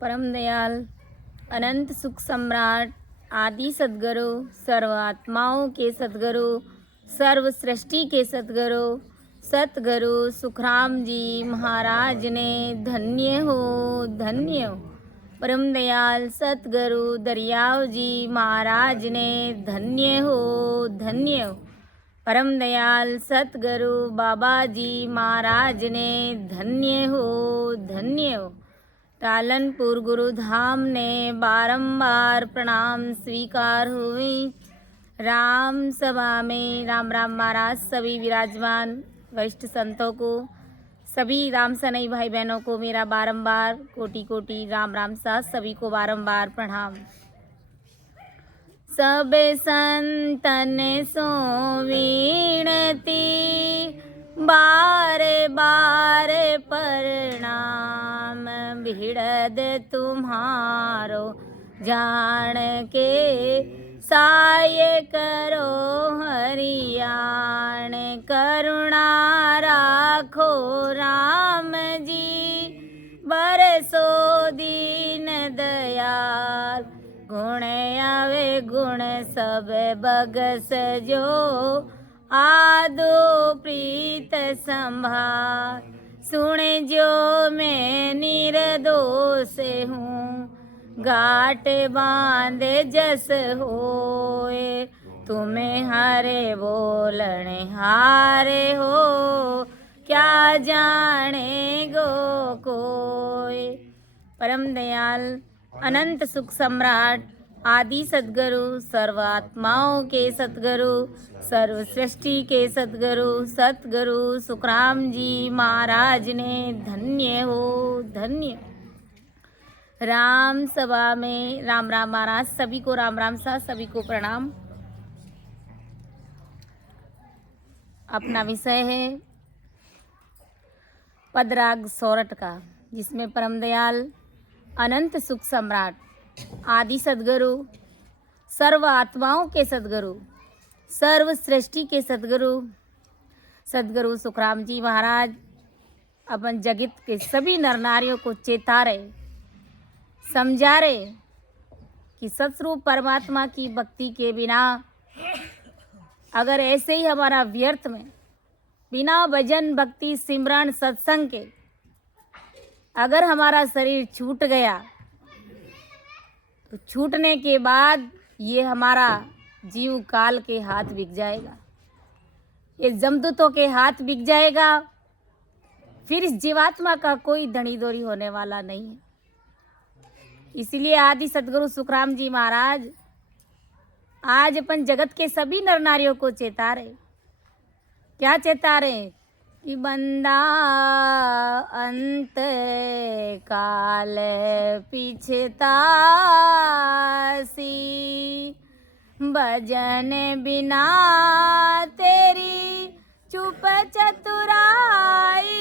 परम दयाल अनंत सुख सम्राट आदि सद्गुरु सर्व आत्माओं के सद्गुरु सर्व सृष्टि के सद्गुरु सतगुरु सुखराम जी महाराज ने धन्य हो धन्य हो। परम दयाल सतगुरु दरियाव जी महाराज ने धन्य हो धन्य हो। परम दयाल सतगुरु बाबा जी महाराज ने धन्य हो धन्य हो। टालनपुर गुरुधाम ने बारंबार प्रणाम स्वीकार हुए। राम सभा में राम राम महाराज सभी विराजमान वरिष्ठ संतों को, सभी राम सनई भाई बहनों को मेरा बारंबार कोटि कोटि राम राम सा सभी को बारंबार प्रणाम। सब संतन सो विनती बारे बारे प्रणाम। भिड़द तुम्हारो जान के साय करो हरियाण। करुणा राखो राम जी बरसो दीन दयाल। गुण आवे गुण सब बगस जो आदो प्रीत संभार। सुने जो मैं निर्दोष हूँ घाट बांधे जस होए। तुम्हें हरे बोलने हारे हो क्या जाने गो कोई। परम दयाल अनंत सुख सम्राट आदि सद्गुरु सर्व आत्माओं के सद्गुरु सर्व सृष्टि के सद्गुरु सतगुरु सुखराम जी महाराज ने धन्य हो धन्य। राम सभा में राम राम महाराज सभी को राम राम सा सभी को प्रणाम। अपना विषय है पदराग सोरठ का, जिसमें परम दयाल अनंत सुख सम्राट आदि सद्गुरु सर्व आत्माओं के सद्गुरु सर्व सृष्टि के सद्गुरु सद्गुरु सुखराम जी महाराज अपन जगत के सभी नर नारियों को चेता रहे, समझा रहे कि सतस्वरूप परमात्मा की भक्ति के बिना अगर ऐसे ही हमारा व्यर्थ में बिना भजन भक्ति सिमरन सत्संग के अगर हमारा शरीर छूट गया तो छूटने के बाद ये हमारा जीव काल के हाथ बिक जाएगा, ये जमदूतों के हाथ बिक जाएगा। फिर इस जीवात्मा का कोई धनी दोरी होने वाला नहीं है। इसलिए आदि सद्गुरु सुखराम जी महाराज आज अपन जगत के सभी नर नारियों को चेता रहे। क्या चेता रहे कि बंदा अंत काल पिछतासी। भजन बिना तेरी चुप चतुराई।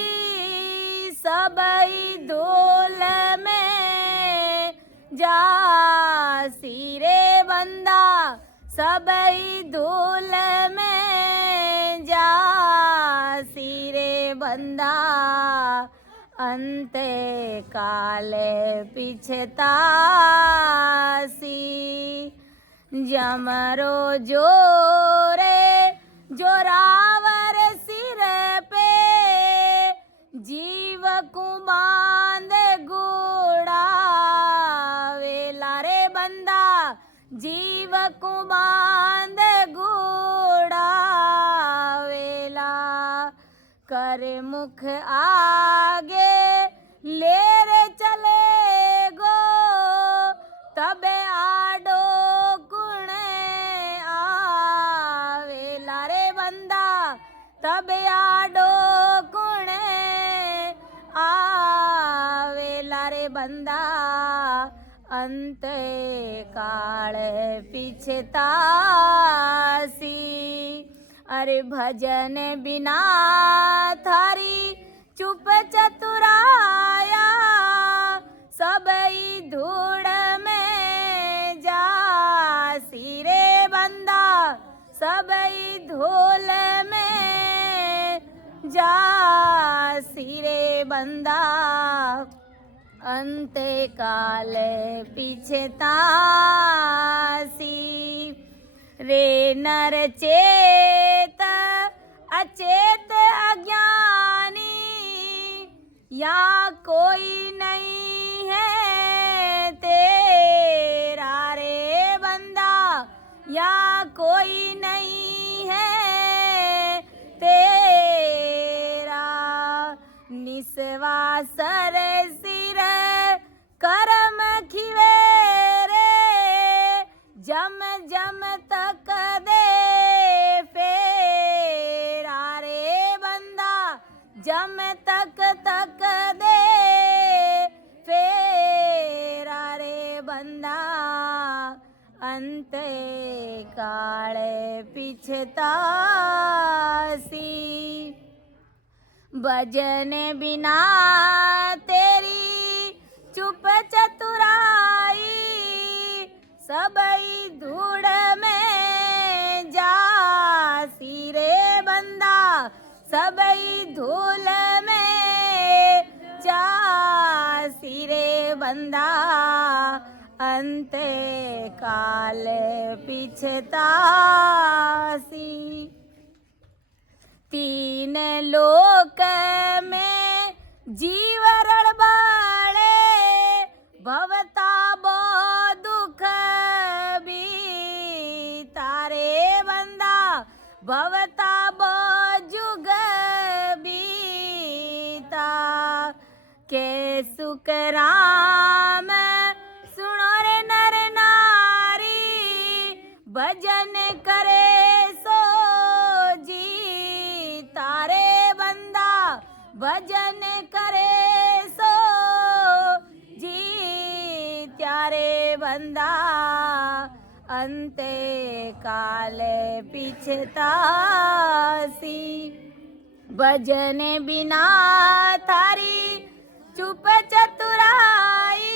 सबई धूल में जासी रे बंदा सबई धूल में जासी रे बंदा। अंते काले पिछतासी। जमरो जोरे जोरावर सिर पे जीव कुमांद गुड़ावेला रे बंदा जीव कुमांद गुड़ावेला। कर मुख आगे ले रे चले गो तबे आडो गुण आवेला रे बंदा तबे आडो गुण आवेला रे बंदा। अंत काल पिछतासी। अरे भजन बिना थारी चुप चतुराया। सबई धूड़ में जासी रे बंदा सबई धूल में जासी रे बंदा। અંતે કાલે પીછતાસી રે નર ચેત अचेत अज्ञानी या कोई नहीं है तेरा रे बंदा या कोई नहीं है तेरा निस्वासर सिर करम खिवे रे जम जम तक दे जम तक तक दे फेरा रे बंदा अंते काले पिछतासी भजन बिना तेरी चुप चतुराई सबई धूड़ में जासी रे बंदा सबई धूल में जासी रे बंदा अंते काले पिछतासी तीन लोक में जीवरण बाळे भवता बो दुख भी तारे बंदा भवता बो जुग बीता के सुख राम सुनो रे नर नारी भजन करे सो जी तारे बंदा भजन करे सो जी त्यारे बंदा अंते काले पिछतासी भजन बिना थारी चुप चतुराई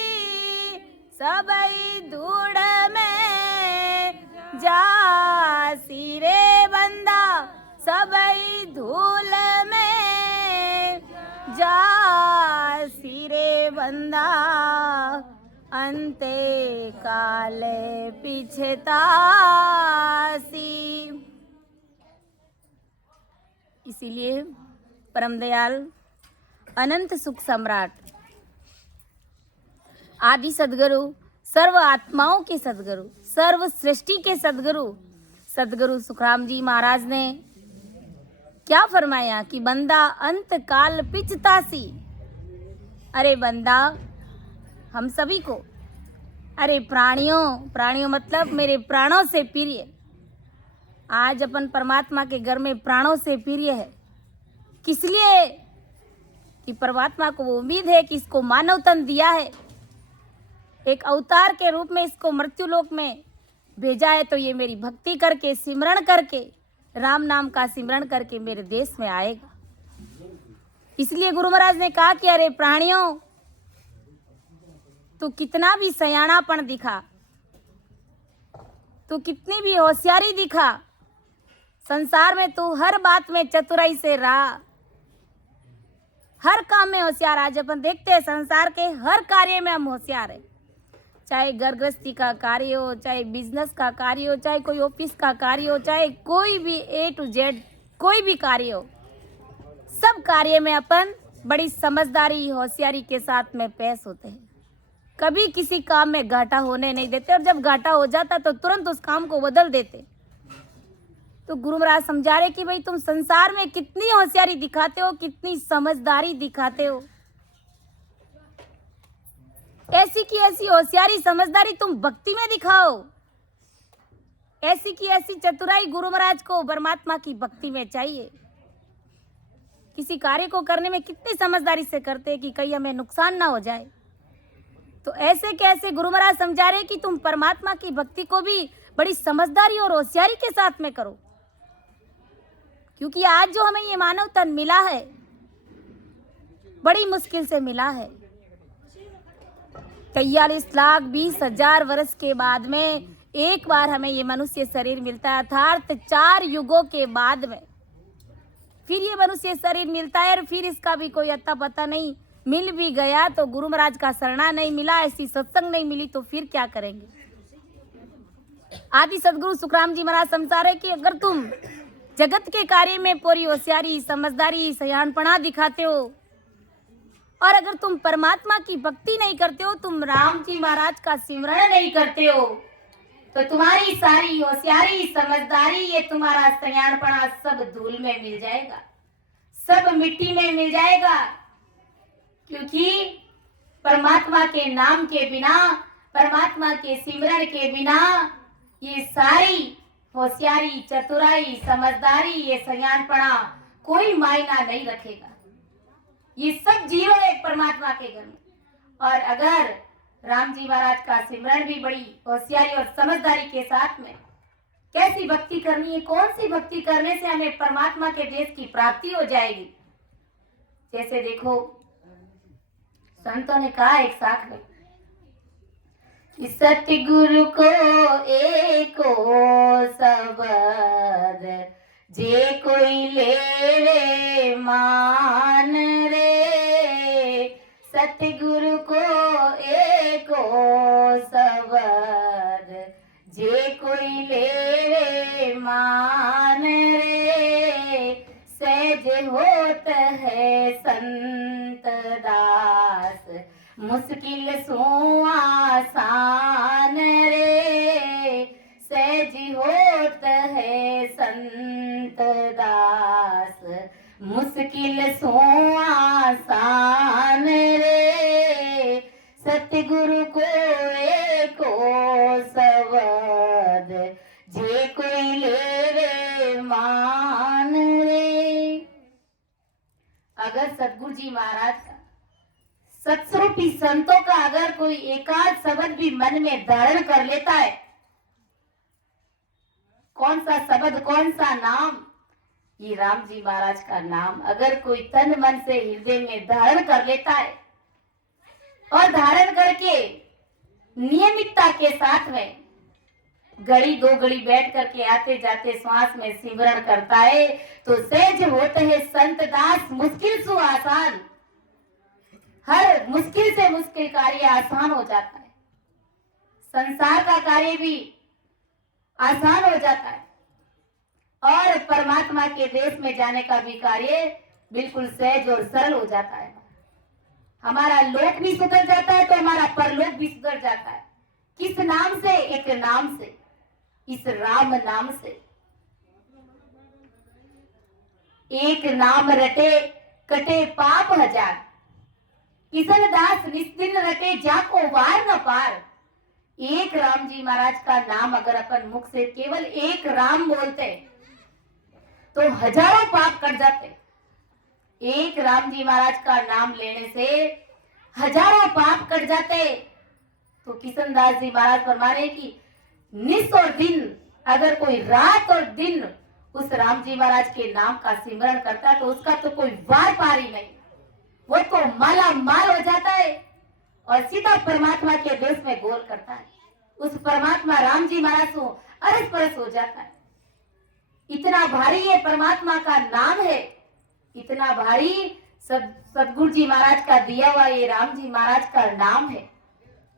सबई धूड़ में जासी रे बंदा सबई धूल में जासी रे बंदा अंते काले पिछतासी। इसीलिए परम दयाल अनंत सुख सम्राट आदि सदगुरु सर्व आत्माओं के सदगुरु सर्व सृष्टि के सदगुरु सदगुरु सुखराम जी महाराज ने क्या फरमाया कि बंदा अंत काल पिछतासी। अरे बंदा हम सभी को, अरे प्राणियों मतलब मेरे प्राणों से प्रिय, आज अपन परमात्मा के घर में प्राणों से प्रिय है। किस लिए? कि परमात्मा को वो उम्मीद है कि इसको मानव तन दिया है, एक अवतार के रूप में इसको मृत्यु लोक में भेजा है, तो ये मेरी भक्ति करके सिमरण करके राम नाम का सिमरण करके मेरे देश में आएगा। इसलिए गुरु महाराज ने कहा कि अरे प्राणियों, तू कितना भी सयानापन दिखा, तू कितनी भी होशियारी दिखा, संसार में तू हर बात में चतुराई से रहा, हर काम में होशियार। आज अपन देखते हैं संसार के हर कार्य में हम होशियार है, चाहे घर गृहस्थी का कार्य हो, चाहे बिजनेस का कार्य हो, चाहे कोई ऑफिस का कार्य हो, चाहे कोई भी A to Z कोई भी कार्य हो, सब कार्य में अपन बड़ी समझदारी होशियारी के साथ में पेश होते हैं। कभी किसी काम में घाटा होने नहीं देते, और जब घाटा हो जाता तो तुरंत उस काम को बदल देते। तो गुरु महाराज समझा रहे कि भाई तुम संसार में कितनी होशियारी दिखाते हो, कितनी समझदारी दिखाते हो, ऐसी की ऐसी होशियारी समझदारी तुम भक्ति में दिखाओ। ऐसी की ऐसी चतुराई गुरु महाराज को परमात्मा की भक्ति में चाहिए। किसी कार्य को करने में कितनी समझदारी से करते हैं कि कहीं हमें नुकसान ना हो जाए। तो ऐसे कैसे गुरु महाराज समझा रहे कि तुम परमात्मा की भक्ति को भी बड़ी समझदारी और होशियारी के साथ में करो, क्योंकि आज जो हमें ये मानव तन मिला है बड़ी मुश्किल से मिला है। 43,20,000 वर्ष के बाद में एक बार हमें ये मनुष्य शरीर मिलता है, अर्थात 4 युगों के बाद में फिर ये मनुष्य शरीर मिलता है, और फिर इसका भी कोई अता पता नहीं मिल भी गया तो गुरु महाराज का शरणा नहीं मिला, ऐसी सत्संग नहीं मिली तो फिर क्या करेंगे। आदि सदगुरु सुखराम जी महाराज समझा कि अगर तुम जगत के कार्य में पूरी होशियारी, समझदारी, सयानपना दिखाते हो और अगर तुम परमात्मा की भक्ति नहीं करते हो, तुम राम जी महाराज का सिमरण नहीं करते हो, तो तुम्हारी सारी होशियारी, समझदारी, ये तुम्हारा सयानपना सब धूल में मिल जाएगा, सब मिट्टी में मिल जाएगा। क्योंकि परमात्मा के नाम के बिना, परमात्मा के सिमरण के बिना ये सारी होशियारी, चतुराई, समझदारी, ये सयानपना कोई मायना नहीं रखेगा। ये सब जीरो है परमात्मा के घर में। और अगर राम जी महाराज का सिमरण भी बड़ी होशियारी और समझदारी के साथ में, कैसी भक्ति करनी है, कौन सी भक्ति करने से हमें परमात्मा के देश की प्राप्ति हो जाएगी। जैसे देखो संतों ने कहा एक साथ में कि सतगुरु को एको शब्द जे कोई ले ले मान रे, सतगुरु को एको शब्द जे कोई ले ले मान रे, सहज होत है संत दास मुश्किल सो आसान रे, सहज होत है संत दास मुश्किल सो आसान रे, सतगुरु को एको शब्द जे कोई ले रे मान रे। अगर सतगुरु जी महाराज का, सत्स्वरूपी संतों का अगर कोई एकाध शब्द भी मन में धारण कर लेता है, कौन सा शब्द, कौन सा नाम, ये राम जी महाराज का नाम अगर कोई तन मन से हृदय में धारण कर लेता है और धारण करके नियमितता के साथ में घड़ी दो घड़ी बैठ करके आते जाते श्वास में सिमरण करता है, तो सहज होते हैं संत दास मुश्किल सु आसान। हर मुश्किल से मुश्किल कार्य आसान हो जाता है, संसार का कार्य भी आसान हो जाता है और परमात्मा के देश में जाने का भी कार्य बिल्कुल सहज और सरल हो जाता है। हमारा लोक भी सुधर जाता है तो हमारा परलोक भी सुधर जाता है। किस नाम से? एक नाम से, इस राम नाम से। एक नाम रटे कटे पाप हजार, किशन दास निस्दिन रटे जाको वार न पार। एक राम जी महाराज का नाम अगर अपन मुख से केवल एक राम बोलते तो हजारों पाप कट जाते। एक राम जी महाराज का नाम लेने से हजारों पाप कट जाते। तो किशन दास जी महाराज फरमा रहे कि निस और दिन, अगर कोई रात और दिन उस राम जी महाराज के नाम का सिमरण करता है तो उसका तो कोई वार पार ही नहीं, वो तो माला माल हो जाता है और सीधा परमात्मा के देश में गोल करता है। उस परमात्मा राम जी महाराज को अरस परस हो जाता है। इतना भारी ये परमात्मा का नाम है, इतना भारी सदगुरु जी महाराज का दिया हुआ ये राम जी महाराज का नाम है।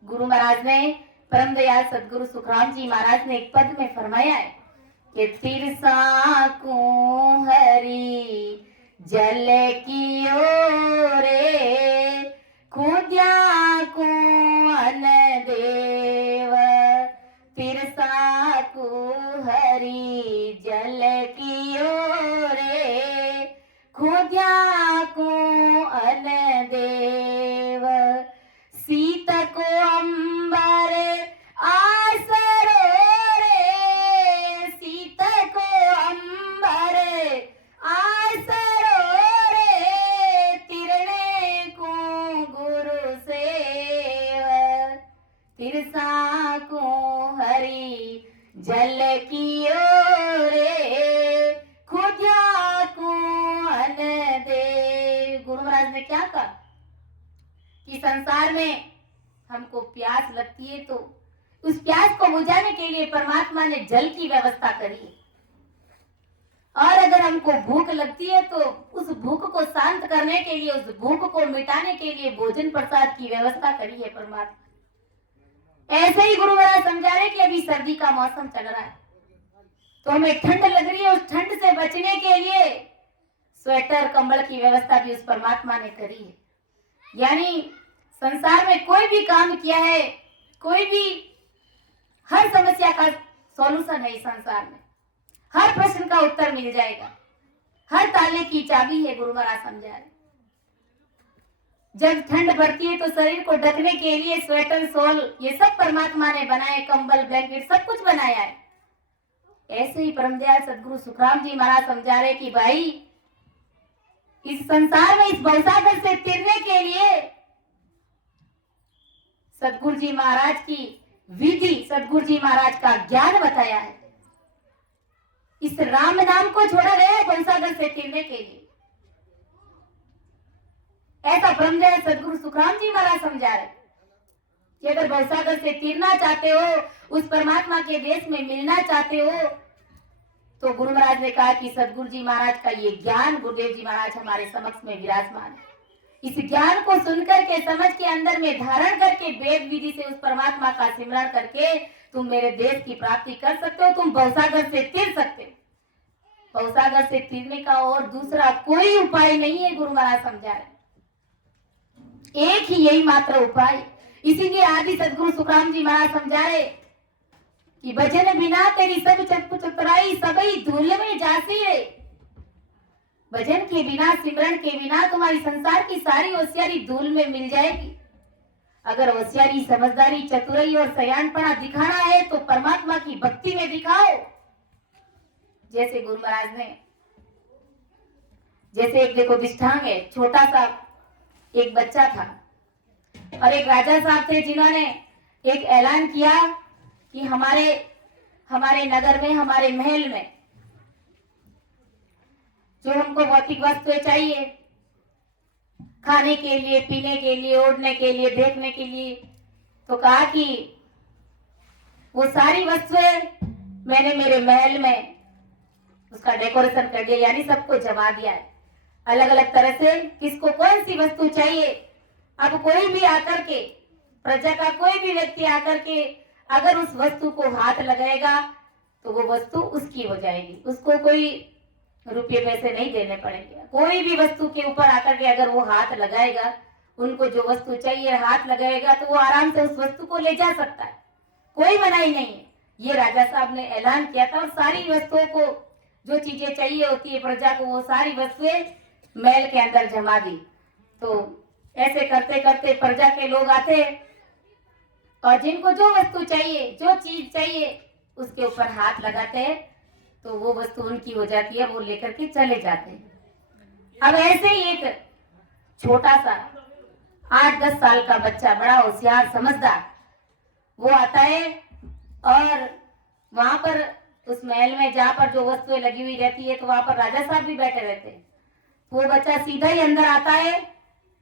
गुरु महाराज ने, परम दयाल सदगुरु सुखराम जी महाराज ने एक पद में फरमाया है कि तिरसा को हरि जल की ओरे खुद्या को अन देव, तिरसा को हरि जल की ओरे खुद्या को अन देव, सीत को अंबर आसरो रे, सीत को अंबर आसरो रे, तिरने को गुरु सेव, तिरसा को हरि जल की ओरे खुद्या को अन दे। गुरु महाराज ने क्या कहा कि संसार में हमको प्यास लगती है तो उस प्यास को बुझाने के लिए परमात्मा ने जल की व्यवस्था करी है। और अगर हमको भूख लगती है तो उस भूख को शांत करने के लिए, उस भूख को मिटाने के लिए भोजन प्रसाद की व्यवस्था करी है परमात्मा। ऐसे ही गुरु महाराज समझा रहे कि अभी सर्दी का मौसम चल रहा है, तो हमें ठंड लग रही है, उस ठंड से बचने के लिए स्वेटर कंबल की व्यवस्था भी उस परमात्मा ने करी है। यानी संसार में कोई भी काम किया है, कोई भी, हर समस्या का सॉल्यूशन है इस संसार में, हर प्रश्न का उत्तर मिल जाएगा, हर ताले की चाबी है, गुरु महाराज समझा रहे। जब ठंड बढ़ती है तो शरीर को ढकने के लिए स्वेटर, शॉल, ये सब परमात्मा ने बनाए, कंबल, ब्लैंकेट सब कुछ बनाया है। ऐसे ही परमदयाल सदगुरु सुखराम जी महाराज समझा रहे कि भाई इस संसार में, इस भवसागर से तिरने के लिए सदगुरु जी महाराज की विधि, सदगुरु जी महाराज का ज्ञान बताया है। इस राम नाम को छोड़ा गया है भवसागर से तिरने के लिए। ऐसा ब्रह्मदयाल सदगुरु सुखराम जी महाराज समझा रहे कि अगर भवसागर से तिरना चाहते हो, उस परमात्मा के देश में मिलना चाहते हो, तो गुरु महाराज ने कहा कि सदगुरु जी महाराज का ये ज्ञान, गुरुदेव जी महाराज हमारे समक्ष में विराजमान है। इस ज्ञान को सुनकर के, समझ के, अंदर में धारण करके, वेद विधि से उस परमात्मा का सिमरण करके तुम मेरे देश की प्राप्ति कर सकते हो, तुम भवसागर से तिर सकते हो। भवसागर से तिरने का और दूसरा कोई उपाय नहीं है, गुरु महाराज समझा रहे। एक ही यही मात्र उपाय। इसीलिए आदि सदगुरु सुखराम जी महाराज समझा रहे कि भजन बिना तेरी सब चतुराई सबई धूल में जासी रे। भजन के बिना, सिमरन के बिना तुम्हारी संसार की सारी होशियारी धूल में मिल जाएगी। अगर होशियारी, समझदारी, चतुराई और सयानपना दिखाना है तो परमात्मा की भक्ति में दिखाओ। जैसे गुरु महाराज ने, जैसे एक देखो दृष्टांत है, छोटा सा एक बच्चा था और एक राजा साहब थे जिन्होंने एक ऐलान किया कि हमारे नगर में, हमारे महल में जो हमको भौतिक वस्तुएं चाहिए, खाने के लिए, पीने के लिए, ओढ़ने के लिए, देखने के लिए, तो कहा कि वो सारी वस्तुएं मैंने मेरे महल में उसका डेकोरेशन कर दिया, यानी सबको जमा दिया है अलग अलग तरह से, किसको कौन सी वस्तु चाहिए। अब कोई भी आकर के, प्रजा का कोई भी व्यक्ति आकर के अगर उस वस्तु को हाथ लगाएगा तो वो वस्तु उसकी हो जाएगी, उसको कोई रुपये पैसे नहीं देने पड़ेंगे। कोई भी वस्तु के ऊपर आकर के अगर वो हाथ लगाएगा, उनको जो वस्तु चाहिए हाथ लगाएगा, तो वो आराम से उस वस्तु को ले जा सकता है, कोई मनाही नहीं है। ये राजा साहब ने ऐलान किया था और सारी वस्तुओं को, जो चीजें चाहिए होती है प्रजा को, वो सारी वस्तुएं महल के अंदर जमा दी। तो ऐसे करते करते प्रजा के लोग आते और जिनको जो वस्तु चाहिए, जो चीज चाहिए, उसके ऊपर हाथ लगाते हैं तो वो वस्तु उनकी हो जाती है, वो लेकर के चले जाते हैं। अब ऐसे ही एक छोटा सा 8-10 साल का बच्चा, बड़ा होशियार, समझदार, वो आता है और वहां पर उस महल में जहाँ पर जो वस्तुएं लगी हुई रहती है, तो वहां पर राजा साहब भी बैठे रहते हैं। वो बच्चा सीधा ही अंदर आता है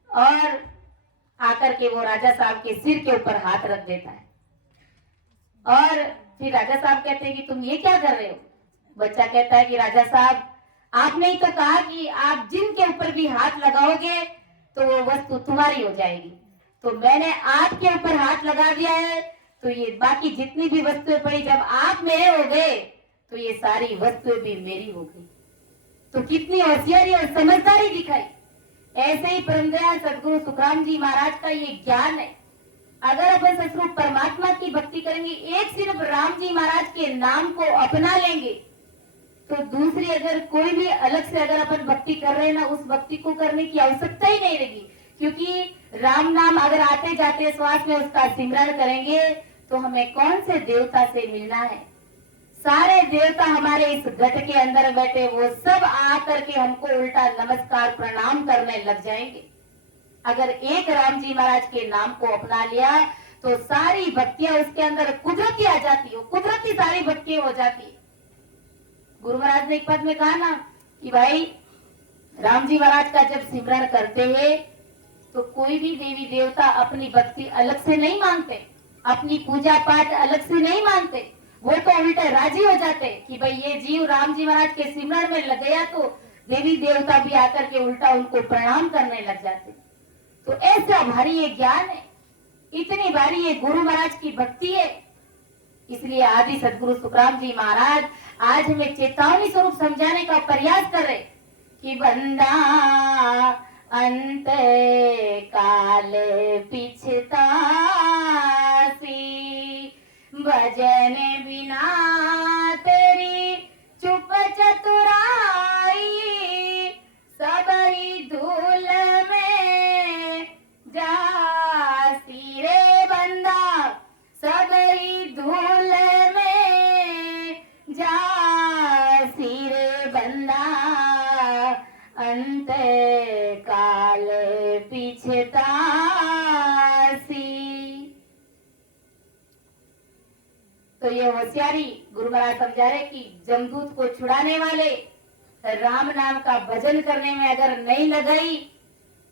और आकर के वो राजा साहब के सिर के ऊपर हाथ रख देता है और फिर राजा साहब कहते हैं कि तुम ये क्या कर रहे हो। बच्चा कहता है कि राजा साहब, आपने ही तो कहा कि आप जिनके ऊपर भी हाथ लगाओगे तो वो वस्तु तुम्हारी हो जाएगी, तो मैंने आपके ऊपर हाथ लगा दिया है, तो ये बाकी जितनी भी वस्तुएं पड़ी, जब आप मेरे हो गए तो ये सारी वस्तुएं भी मेरी हो गई। तो कितनी होशियारी और समझदारी दिखाई। ऐसे ही परमदयाल सदगुरु सुखराम जी महाराज का ये ज्ञान है। अगर अपन सचमुच परमात्मा की भक्ति करेंगे, एक सिर्फ राम जी महाराज के नाम को अपना लेंगे, तो दूसरी अगर कोई भी अलग से अगर अपन भक्ति कर रहे हैं ना, उस भक्ति को करने की आवश्यकता ही नहीं रहेगी। क्योंकि राम नाम अगर आते जाते श्वास में उसका सिमरण करेंगे तो हमें कौन से देवता से मिलना है। सारे देवता हमारे इस घट के अंदर बैठे, वो सब आकर के हमको उल्टा नमस्कार प्रणाम करने लग जाएंगे। अगर एक राम जी महाराज के नाम को अपना लिया तो सारी भक्तियां उसके अंदर कुदरती आ जाती है, कुदरती सारी भक्तियां हो जाती है। गुरु महाराज ने एक पद में कहा ना कि भाई राम जी महाराज का जब सिमरण करते हैं तो कोई भी देवी देवता अपनी भक्ति अलग से नहीं मांगते, अपनी पूजा पाठ अलग से नहीं मांगते, वो तो उल्टे राजी हो जाते कि भाई ये जीव राम जी महाराज के सिमरन में लग गया तो देवी देवता भी आकर के उल्टा उनको प्रणाम करने लग जाते। तो ऐसा भारी ये ज्ञान है, इतनी भारी ये गुरु महाराज की भक्ति है। इसलिए आदि सदगुरु सुखराम जी महाराज आज हमें चेतावनी स्वरूप समझाने का प्रयास कर रहे कि बंदा अंत काल पिछतासी भजन बिना तेरी चुप चतुराई सबरी धूल में जासी रे बंदा सबरी धूल में जासी रे बंदा अंत काल पिछतासी। तो ये होशियारी गुरु महाराज समझा रहे कि जमदूत को छुड़ाने वाले राम नाम का भजन करने में अगर नहीं लगाई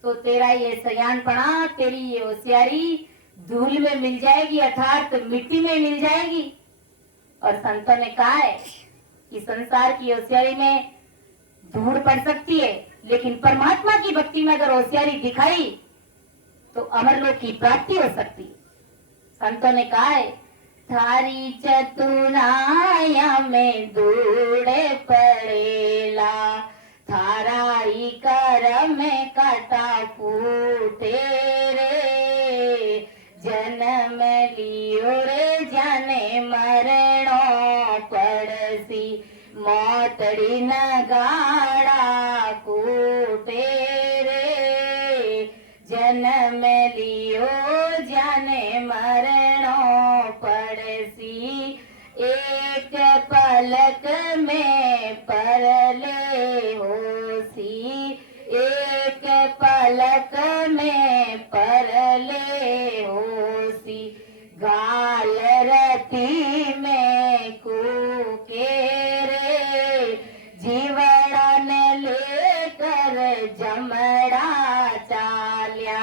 तो तेरा ये सयानपना, तेरी ये होशियारी धूल में मिल जाएगी, अर्थात मिट्टी में मिल जाएगी। और संतों ने कहा है कि संसार की होशियारी में धूल पड़ सकती है, लेकिन परमात्मा की भक्ति में अगर होशियारी दिखाई तो अमरलोक की प्राप्ति हो सकती है। संतों ने कहा है थारी चतुराया में दूड़े पड़ेला थाराई कर में काटा फूटे रे जन्म लियो रे जाने मरणो पड़सी मोतड़ी न गाड़ा कूटे रे जन्म लियो जाने मरणो पड़सी एक पलक में परले होसी एक पलक में परले होसी गाल रती में कूके रे जीवड़न लेकर जमड़ा चाल्या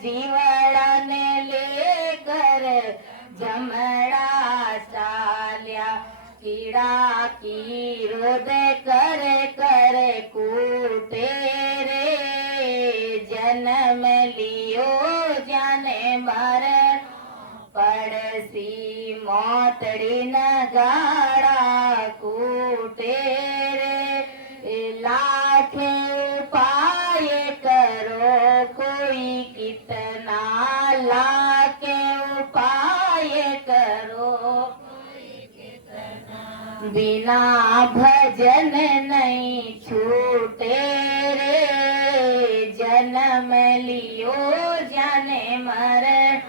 जीवड़न लेकर जमड़ा चाल्या कीड़ा की रोद कर कर कूटे रे जन्म लियो जाने मरण पड़सी मोतड़ी न गाड़ा कूटे रे लाख उपाय करो कोई कितना लाख उपाय करो बिना भजन नहीं छूटे रे जन्म लियो जाने मरण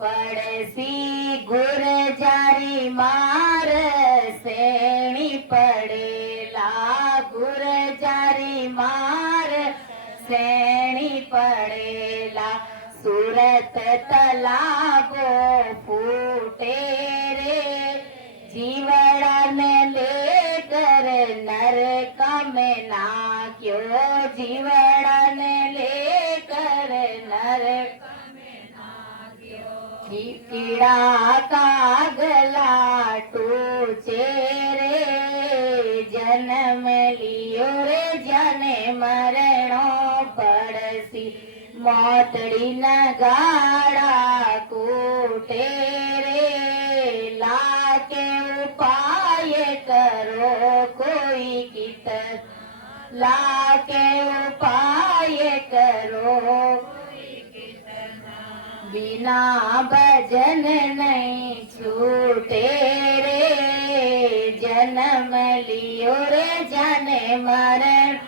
पड़सी गुर जारी मार सेणी पड़ेला गुर जारी मार सेणी पड़ेला सूरत तालाबो फूटे रे जीवड़न लेकर नरक में नाक्यो जीवड़न लेकर नरक कीड़ा का गला टूचे रे जन्म लियो रे जाने मरणो पड़सी मोतड़ी न गाड़ा कूटे रे लाके उपाय करो कोई कित लाके उपाय करो बिना भजन नहीं छूटे रे जन्म लियो रे जाने मरण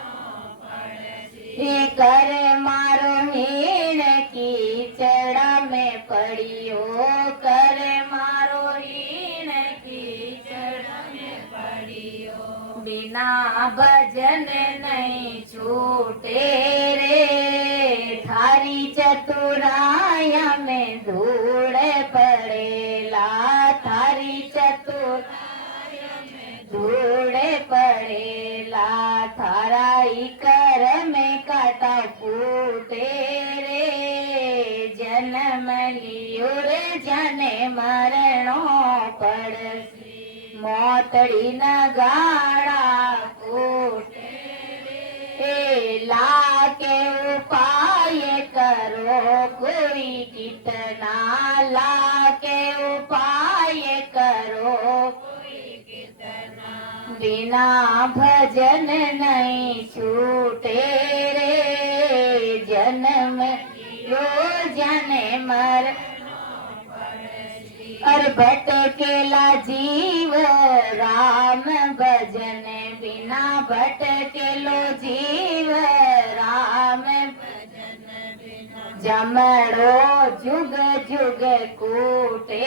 कर मारो हीन की चढ़ा में पड़ियो कर मारो हीन की चढ़ा में पड़ियो बिना भजन नहीं छूटे रे थारी चतुराया में धूड़ पड़ेला थारी चतुराया में धूड़ पड़ेला थाराई कर में काटा फूटे रे जन्म लियो रे जाने मरणो पड़सी मोतड़ी न गाड़ा कोटे रे, लाके उपाय करो कोई कितना, लाके उपाय करो बिना भजन नहीं छूटे रे, जन्म लो जने मर और भटकेला जीव राम भजन बिना, भटकेलो जीव राम भजन बिना, जमड़ो जुग जुग कूटे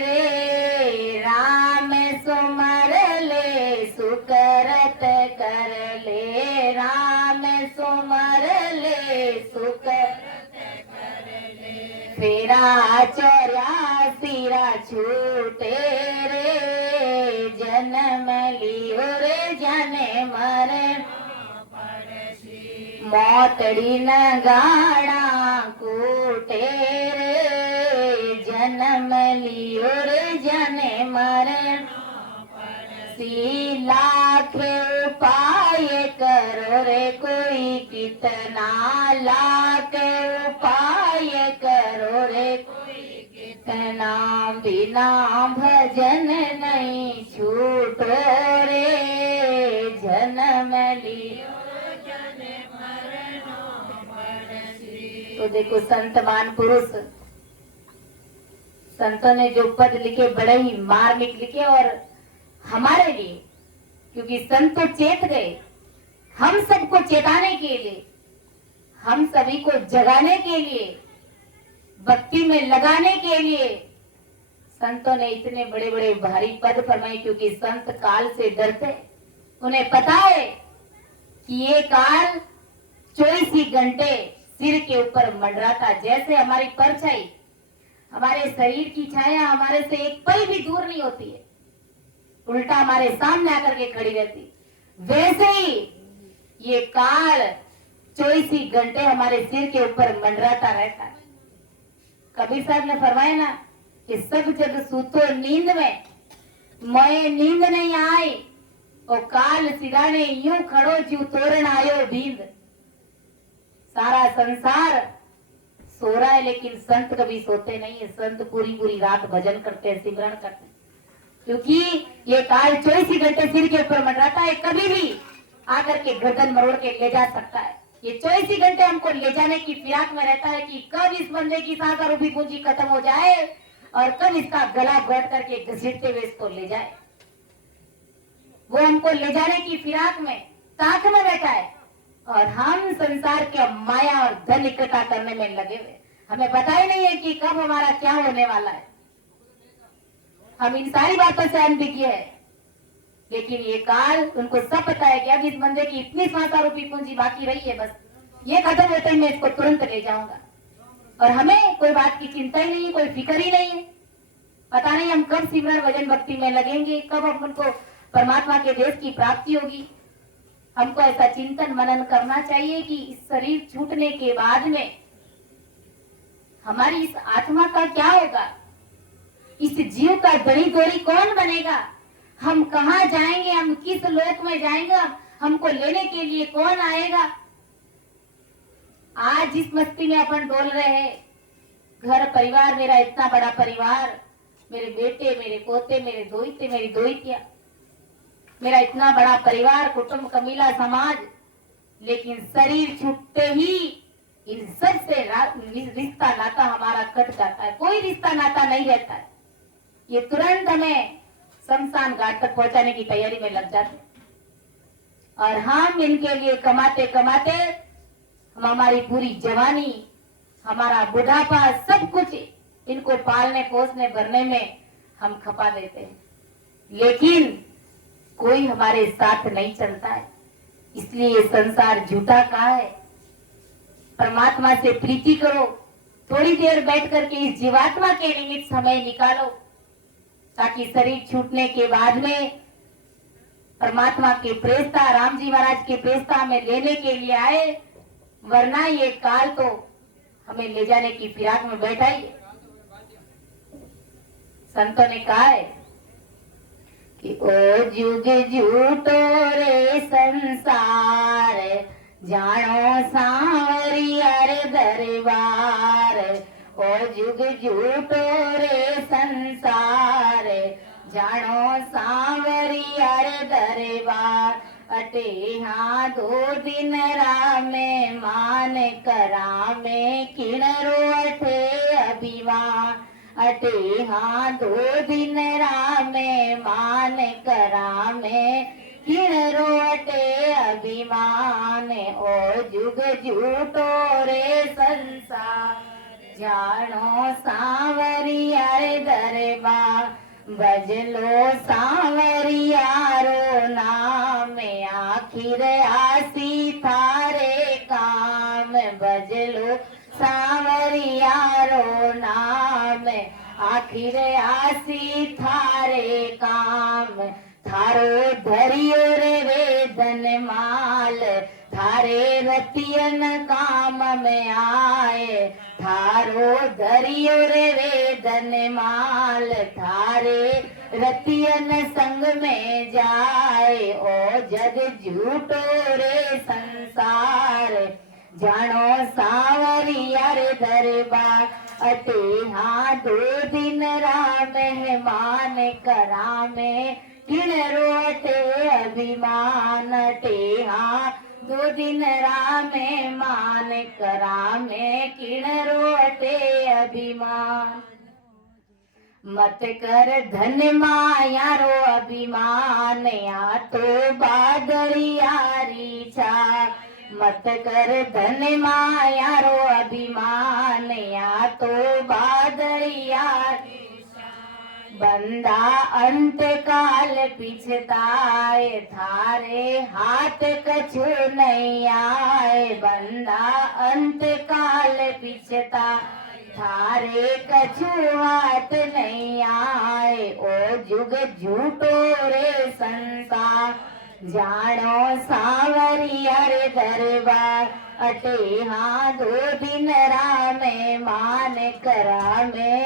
रे, राम सुमर ले सुकरत कर ले, राम सुमर ले सुकरत फेरा चौरासीरा छूटे रे, जन्म लियो रे जाने मरे, मोतड़ी न गाड़ा कूटे रे, जन्म लियो रे जाने मरे, सी लाख उपाय करो रे कोई कितना, लाख उपाय करो रे कोई कितना, बिना भजन नहीं छूटो रे, जन्म लियो जने मरनो पड़सी। तो देखो संतमान पुरुष, संतों ने जो पद लिखे बड़े ही मार्मिक लिखे और हमारे लिए, क्योंकि संत तो चेत गए, हम सबको चेताने के लिए, हम सभी को जगाने के लिए, भक्ति में लगाने के लिए संतों ने इतने बड़े बड़े भारी पद फरमाए, क्योंकि संत काल से डरते, उन्हें पता है कि ये काल 24 ही घंटे सिर के ऊपर मंडराता, जैसे हमारी परछाई, हमारे शरीर की छाया हमारे से एक पल भी दूर नहीं होती है, उल्टा हमारे सामने आकर के खड़ी रहती, वैसे ही ये काल 24 ही घंटे हमारे सिर के ऊपर मंडराता रहता है। कबीर साहब ने फरमाया ना कि सब जग सूतो नींद में, मैं नींद नहीं आई और काल सिराने यूं खड़ो जीव तोरण आयो भींद। सारा संसार सो रहा है लेकिन संत कभी सोते नहीं है, संत पूरी पूरी रात भजन करते हैं, सिमरन करते हैं, क्योंकि ये काल 24 घंटे सिर के ऊपर मंडराता है, कभी भी आकर के गर्दन मरोड़ के ले जा सकता है। ये 24 घंटे हमको ले जाने की फिराक में रहता है कि कब इस बंदे की सांस और रूपी पूंजी खत्म हो जाए और कब इसका गला घोट करके घसीटते हुए इसको ले जाए। वो हमको ले जाने की फिराक में ताक में बैठा है और हम संसार के माया और धन इकट्ठा करने में लगे हुए, हमें पता ही नहीं है कि कब हमारा क्या होने वाला है। हम इन सारी बातों से अनभिज्ञ है, लेकिन ये काल उनको सब पता है कि अब इस बंदे की इतनी सांसा रूपी पूंजी बाकी रही है, बस ये खत्म होते ही मैं इसको तुरंत ले जाऊंगा। और हमें कोई बात की चिंता ही नहीं है, कोई फिक्र ही नहीं है। पता नहीं हम कब सिमरन भजन भक्ति में लगेंगे, कब हम उनको परमात्मा के देश की प्राप्ति होगी। हमको ऐसा चिंतन मनन करना चाहिए कि इस शरीर छूटने के बाद में हमारी इस आत्मा का क्या होगा, इस जीव का दड़ी गोरी कौन बनेगा, हम कहाँ जाएंगे, हम किस लोक में जाएंगे, हमको लेने के लिए कौन आएगा। आज जिस मस्ती में अपन डोल रहे हैं, घर परिवार, मेरा इतना बड़ा परिवार, मेरे बेटे, मेरे पोते, मेरे दोहिते, मेरी दोहितिया, मेरा इतना बड़ा परिवार, कुटुंब, कबीला, समाज, लेकिन शरीर छूटते ही इन सब से रिश्ता नाता हमारा कट जाता है, कोई रिश्ता नाता नहीं रहता है। ये तुरंत हमें शमशान घाट तक पहुंचाने की तैयारी में लग जाते और हम इनके लिए कमाते कमाते हम हमारी पूरी जवानी, हमारा बुढ़ापा, सब कुछ इनको पालने पोसने भरने में हम खपा देते हैं, लेकिन कोई हमारे साथ नहीं चलता है। इसलिए ये संसार झूठा कहा है। परमात्मा से प्रीति करो, थोड़ी देर बैठ करके इस जीवात्मा के निमित्त समय निकालो, ताकि शरीर छूटने के बाद में परमात्मा के प्रेस्ता, राम जी महाराज के प्रेस्ता हमें लेने के लिए आए, वरना ये काल तो हमें ले जाने की फिराक में बैठा ही है। संतों ने कहा है कि ओ जुग झूठो रे संसार, जानो सांवरिया रे दरबार। ओ जुग झूठो रे संसार, जानो सांवरिया रे दरबार। अटे हाँ 2 दिन रामे मान करामे, किणरो अठे अभिमान। अटे हाँ 2 दिन रामे मान करामे, किणरो अटे अभिमान। ओ जुग झूठो रे संसार, जानो सांवरिया रे दरबार। बजलो सांवरियारो नाम, आखिर आसी थारे काम। बजलो सांवरियारो नाम, आखिर आसी थारे काम। थारो धरियो रे वेदन माल, थारे रतियन काम में आए। थारो धरियो रे वेदन माल, थारे रतियन संग में जाए। ओ जग झूठो रे संसार, जानो सांवरिया रे दरबार। अटे हाँ 2 दिन राम मेहमान करामे, किणरो अटे अभिमान। अटे हाँ 2 दिन राम मेहमान करामे, किणरो अटे अभिमान। मत कर धन माया रो अभिमान, या तो बादलियारी छा। मत कर धन माया रो अभिमान, या तो बादलियारी। बंदा अंत काल पिछताए, थारे हाथ कछु नहीं आए। बंदा अंत काल पिछता, थारे कछु हाथ नहीं आए। ओ जुग झूठो रे संसार, जानो सांवरिया रे दरबार। अटे हाँ 2 दिन रामे मान करामे,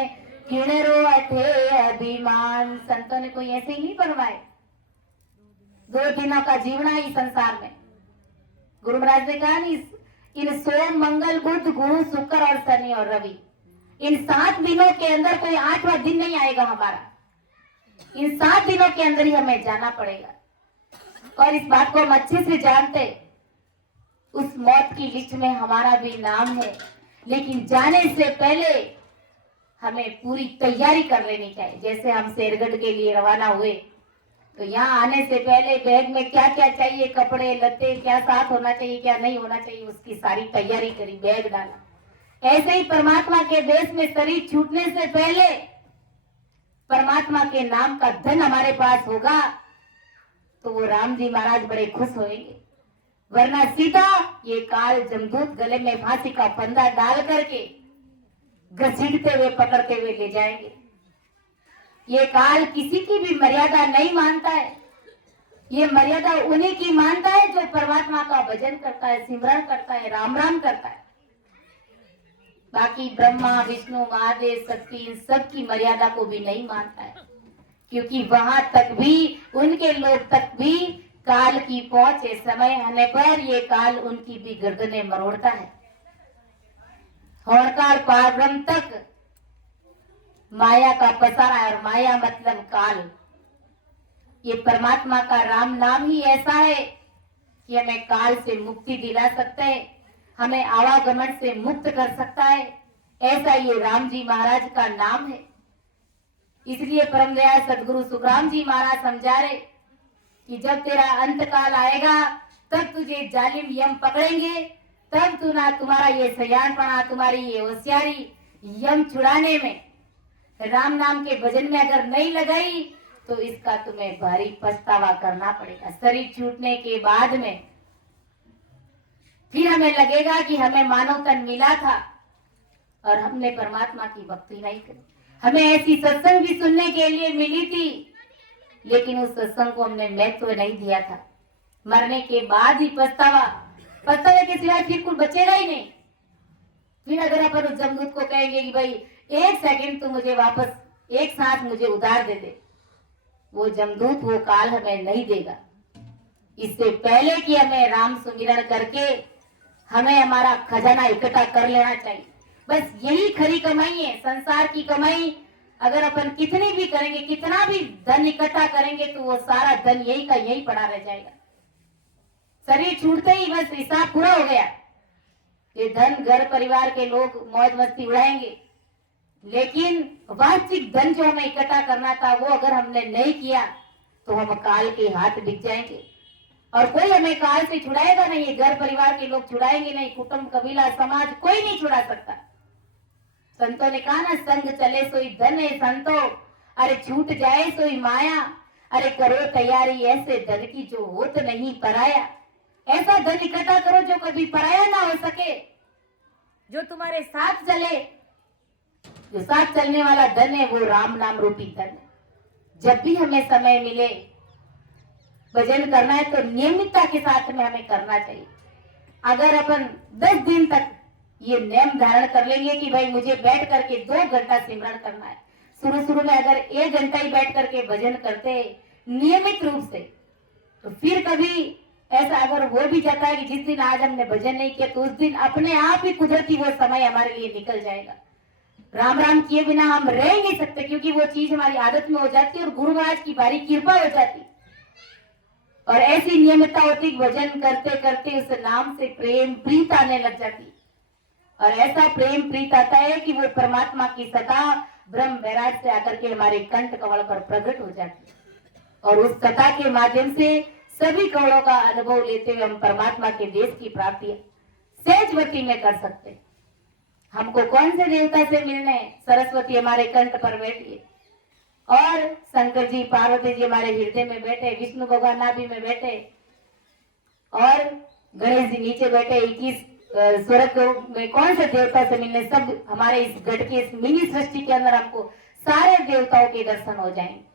किणरो अठे अभिमान। संतों ने कोई ऐसे ही नहीं बनवाए 2 दिनों का जीवना ही संसार में। गुरु महाराज ने कहा नहीं, इन सोम मंगल बुध गुरु शुक्र और शनि और रवि, इन 7 दिनों के अंदर कोई 8वां दिन नहीं आएगा हमारा। इन 7 दिनों के अंदर ही हमें जाना पड़ेगा। और इस बात को हम अच्छे से जानते, उस मौत की लिस्ट में हमारा भी नाम है। लेकिन जाने से पहले हमें पूरी तैयारी कर लेनी चाहिए। जैसे हम शेरगढ़ के लिए रवाना हुए, तो यहाँ आने से पहले बैग में क्या क्या चाहिए, कपड़े लत्ते, क्या साथ होना चाहिए क्या नहीं होना चाहिए, उसकी सारी तैयारी करी, बैग डाला। ऐसे ही परमात्मा के देश में शरीर छूटने से पहले परमात्मा के नाम का धन हमारे पास होगा, तो वो राम जी महाराज बड़े खुश होंगे। वरना सीधा ये काल जमदूत गले में फांसी का फंदा डाल करके घसीटते हुए पकड़ते हुए ले जाएंगे। ये काल किसी की भी मर्यादा नहीं मानता है। ये मर्यादा उन्हीं की मानता है जो परमात्मा का भजन करता है, सिमरन करता है, राम राम करता है। बाकी ब्रह्मा विष्णु महादेव शक्ति इन सब की मर्यादा को भी नहीं मानता है, क्योंकि वहां तक भी, उनके लोग तक भी काल की पहुंचे समय आने पर ये काल उनकी भी गर्दनें मरोड़ता है। होनकार पारब्रह्म तक माया का पसारा है, और माया मतलब काल। ये परमात्मा का राम नाम ही ऐसा है कि हमें काल से मुक्ति दिला सकता है, हमें आवागमन से मुक्त कर सकता है। ऐसा ये राम जी महाराज का नाम है। इसलिए परम दयाल सदगुरु सुखराम जी महाराज समझा रहे कि जब तेरा अंत काल आएगा तब तुझे जालिम यम पकड़ेंगे, तब तू ना तुम्हारा ये सयानपना, तुम्हारी ये होशियारी यम छुड़ाने में, राम नाम के भजन में अगर नहीं लगाई तो इसका तुम्हें भारी पछतावा करना पड़ेगा। शरीर छूटने के बाद में फिर हमें लगेगा कि हमें मानव तन मिला था और हमने परमात्मा की भक्ति नहीं करी। हमें ऐसी सत्संग भी सुनने के लिए मिली थी, लेकिन उस सत्संग को हमने महत्व नहीं दिया था। मरने के बाद ही पछतावा के सिवाय फिर कुछ बचेगा ही नहीं। फिर अगर अपन उस जमदूत को कहेंगे कि भाई 1 सेकंड तू मुझे वापस, एक सांस मुझे उधार दे दे, वो जमदूत, वो काल हमें नहीं देगा। इससे पहले कि हमें राम सुमिरन करके हमें हमारा खजाना इकट्ठा कर लेना चाहिए। बस यही खरी कमाई है, संसार की कमाई। अगर अपन कितनी भी करेंगे, कितना भी धन इकट्ठा करेंगे, तो वो सारा धन यही का यही पड़ा रह जाएगा। शरीर छूटते ही बस हिसाब पूरा हो गया। ये धन घर परिवार के लोग मौज मस्ती उड़ाएंगे, लेकिन वास्तविक धन जो हमें इकट्ठा करना था वो अगर हमने नहीं किया तो हम काल के हाथ बिक जाएंगे। और कोई हमें काल से छुड़ाएगा नहीं, घर परिवार के लोग छुड़ाएंगे नहीं, कुटुंब कबीला समाज कोई नहीं छुड़ा सकता। संतों ने कहा ना, संग चले सोई धन है संतो, अरे छूट जाए सोई माया, अरे करो तैयारी ऐसे धन की जो हो तो नहीं पराया। ऐसा धन इकट्ठा करो जो कभी पराया ना हो सके, जो तुम्हारे साथ चले। जो साथ चलने वाला धन है वो राम नाम रूपी धन है। जब भी हमें समय मिले भजन करना है तो नियमितता के साथ में हमें करना चाहिए। अगर अपन 10 दिन तक ये नियम धारण कर लेंगे कि भाई मुझे बैठ करके 2 घंटा सिमरन करना है, शुरू में अगर 1 घंटा ही बैठ करके भजन करते नियमित रूप से, तो फिर कभी ऐसा अगर हो भी जाता है कि जिस दिन आज हमने भजन नहीं किया तो उस दिन अपने आप ही कुदरती वो समय हमारे लिए निकल जाएगा। राम राम किए बिना हम रह नहीं सकते, क्योंकि वो चीज हमारी आदत में हो जाती है और गुरु महाराज की भारी कृपा हो जाती। और ऐसी नियमितता होती, भजन करते करते उस नाम से प्रेम प्रीत आने लग जाती। और ऐसा प्रेम प्रीत आता है कि वो परमात्मा की सत्ता ब्रह्म वैराट से आकर के हमारे कंठ कमल पर प्रकट हो जाती। और उस सत्ता के माध्यम से सभी कवड़ों का अनुभव लेते हुए हम परमात्मा के देश की प्राप्ति सहजवती में कर सकते। हमको कौन से देवता से मिलने? सरस्वती हमारे कंठ पर बैठी है, और शंकर जी पार्वती जी हमारे हृदय में बैठे, विष्णु भगवान नाभि में बैठे, और गणेश जी नीचे बैठे। 21 स्वर्ग में कौन से देवता से मिलने? सब हमारे इस गढ़ के इस मिनी सृष्टि के अंदर हमको सारे देवताओं के दर्शन हो जाएंगे।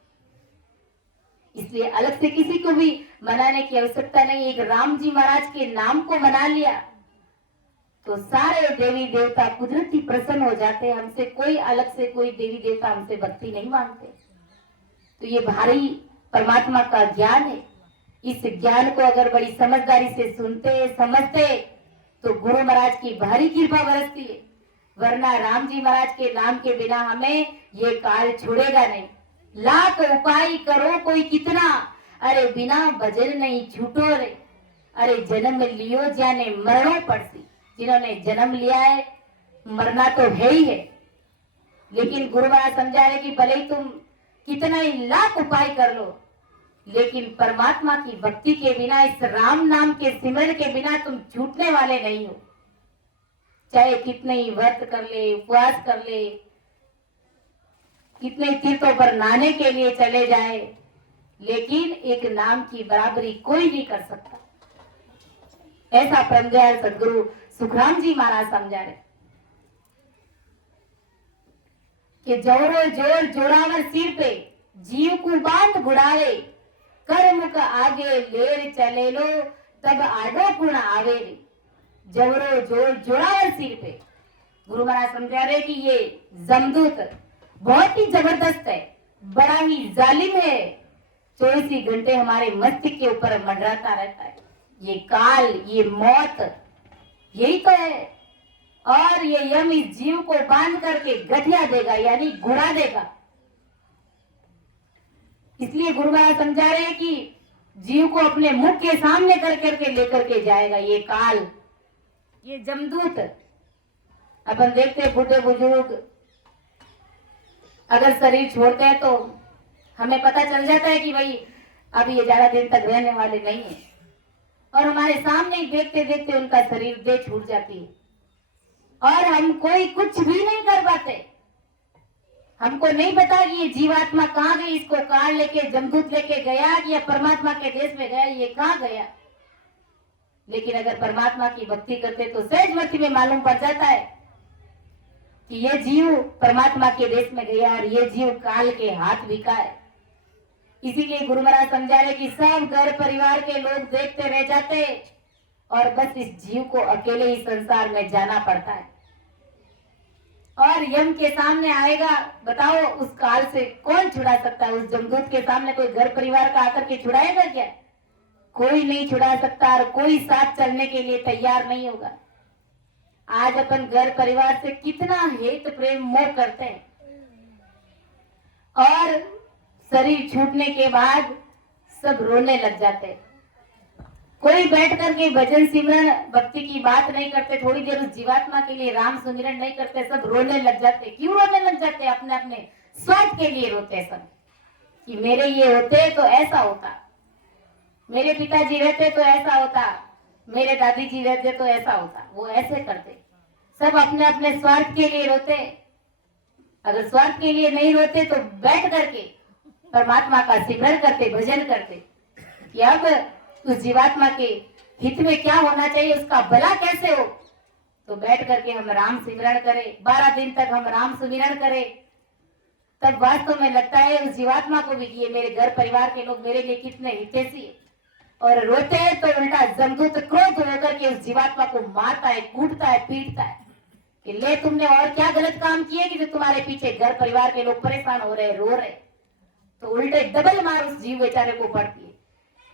इसलिए अलग से किसी को भी मनाने की आवश्यकता नहीं। एक राम जी महाराज के नाम को मना लिया तो सारे देवी देवता कुदरती प्रसन्न हो जाते हैं। हमसे कोई अलग से कोई देवी देवता हमसे भक्ति नहीं मांगते। तो ये भारी परमात्मा का ज्ञान है। इस ज्ञान को अगर बड़ी समझदारी से सुनते समझते तो गुरु महाराज की भारी कृपा बरसती है। वरना राम जी महाराज के नाम के बिना हमें ये काल छोड़ेगा नहीं। लाख उपाय करो कोई कितना, अरे बिना भजन नहीं छूटो रे। अरे जन्म लियो जाने मरणों पड़ती। जिन्होंने जन्म लिया है मरना तो है ही है, लेकिन गुरु महाराज समझा रहे कि भले ही तुम कितना ही लाख उपाय कर लो, लेकिन परमात्मा की भक्ति के बिना, इस राम नाम के सिमरन के बिना तुम छूटने वाले नहीं हो। चाहे कितने ही व्रत कर ले, उपवास कर ले, कितने तीर्थों पर नहाने के लिए चले जाए, लेकिन एक नाम की बराबरी कोई नहीं कर सकता। ऐसा परमदयाल सदगुरु सुखराम जी महाराज समझा रहे कि जोरो जोर जोरावर सिर पे, जीव को बांध गुड़ावे, कर मुख आगे लेर चले लो, तब आडो गुण आवे रे। जोरो जोर जोरावर सिर पे। गुरु महाराज समझा रहे कि ये जमदूत बहुत ही जबरदस्त है, बड़ा ही जालिम है, 24 घंटे हमारे मस्तिष्क के ऊपर मंडराता रहता है। ये काल, ये मौत, यही तो है। और ये यम इस जीव को बांध करके गठिया देगा, यानी घुड़ा देगा। इसलिए गुरु महाराज समझा रहे हैं कि जीव को अपने मुख के सामने कर करके लेकर के जाएगा ये काल, ये जमदूत। अपन देखते बूढ़े बुजुर्ग अगर शरीर छोड़ते हैं तो हमें पता चल जाता है कि भाई अब ये ज्यादा दिन तक रहने वाले नहीं है, और हमारे सामने ही देखते देखते उनका शरीर देह छूट जाती है, और हम कोई कुछ भी नहीं कर पाते। हमको नहीं पता कि ये जीवात्मा कहाँ गई, इसको काल लेके जमदूत लेके गया या परमात्मा के देश में गया, ये कहाँ गया। लेकिन अगर परमात्मा की भक्ति करते तो सहजवती में मालूम पड़ जाता है कि ये जीव परमात्मा के देश में गया और ये जीव काल के हाथ बिका है। इसीलिए गुरु महाराज समझा रहे कि सब घर परिवार के लोग देखते रह जाते और बस इस जीव को अकेले ही संसार में जाना पड़ता है। और यम के सामने आएगा। बताओ उस काल से कौन छुड़ा सकता है? उस जमदूत के सामने कोई घर परिवार का आकर के छुड़ाएगा क्या? कोई नहीं छुड़ा सकता और कोई साथ चलने के लिए तैयार नहीं होगा। आज अपन घर परिवार से कितना हेत प्रेम मोह करते हैं और शरीर छूटने के बाद सब रोने लग जाते हैं। कोई बैठ करके भजन सिमरन भक्ति की बात नहीं करते, थोड़ी देर उस जीवात्मा के लिए राम सुमिरन नहीं करते, सब रोने लग जाते। क्यों रोने लग जाते? अपने अपने स्वार्थ के लिए रोते हैं सब, कि मेरे ये होते तो ऐसा होता, मेरे पिताजी रहते तो ऐसा होता, मेरे दादी जी रहते तो ऐसा होता। वो ऐसे करते, सब अपने अपने स्वार्थ के लिए रोते। अगर स्वार्थ के लिए नहीं रोते तो बैठ करके परमात्मा का सिमरन करते, भजन करते कि अब उस जीवात्मा के हित में क्या होना चाहिए, उसका भला कैसे हो। तो बैठ करके हम राम सिमरन करें, 12 दिन तक हम राम सुमिरन करें, तब वास्तव में लगता है उस जीवात्मा को भी ये मेरे घर परिवार के लोग मेरे लिए कितने हितैषी है। और रोते हैं तो उल्टा जमदूत क्रोध होकर के उस जीवात्मा को मारता है, कूटता है, पीटता है कि ले तुमने और क्या गलत काम किए कि जो तुम्हारे पीछे घर परिवार के लोग परेशान हो रहे, रो रहे। तो उल्टे डबल मार उस जीव बेचारे को पड़ती है।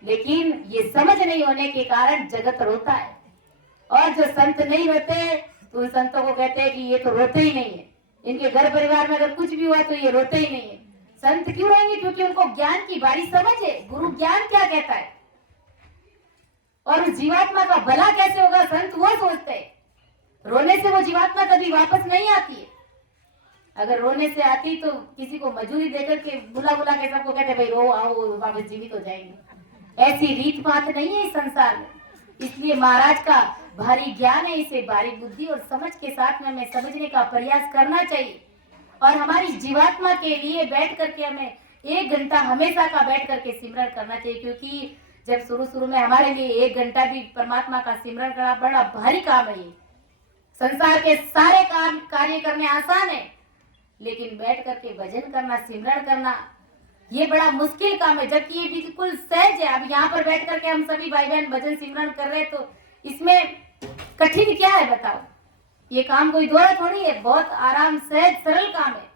लेकिन ये समझ नहीं होने के कारण जगत रोता है। और जो संत नहीं रोते तो उन संतों को कहते हैं कि ये तो रोते ही नहीं है, इनके घर परिवार में अगर कुछ भी हुआ तो ये रोते ही नहीं है। संत क्यों रहेंगे? क्योंकि उनको ज्ञान की बारी समझ है, गुरु ज्ञान क्या कहता है और उस जीवात्मा का भला कैसे होगा, संत वो सोचते हैं। रोने से वो जीवात्मा कभी वापस नहीं आती है। अगर रोने से आती तो किसी को मजूरी देकर के बुला बुला के सबको कहते भाई रो आओ वापस जीवित हो जाएंगे। ऐसी रीत बात नहीं है इस संसार में। इसलिए महाराज का भारी ज्ञान है, इसे भारी बुद्धि और समझ के साथ में हमें समझने का प्रयास करना चाहिए। और हमारी जीवात्मा के लिए बैठ करके हमें 1 घंटा हमेशा का बैठ करके सिमरन करना चाहिए। क्योंकि जब शुरू में हमारे लिए 1 घंटा भी परमात्मा का सिमरन करना बड़ा भारी काम है। ये संसार के सारे काम कार्य करने आसान है, लेकिन बैठ करके भजन करना, सिमरन करना ये बड़ा मुश्किल काम है। जबकि ये बिल्कुल सहज है। अब यहाँ पर बैठ करके हम सभी भाई बहन भजन सिमरन कर रहे हैं, तो इसमें कठिन क्या है बताओ? ये काम कोई दोहरा थोड़ी है, बहुत आराम सहज सरल काम है।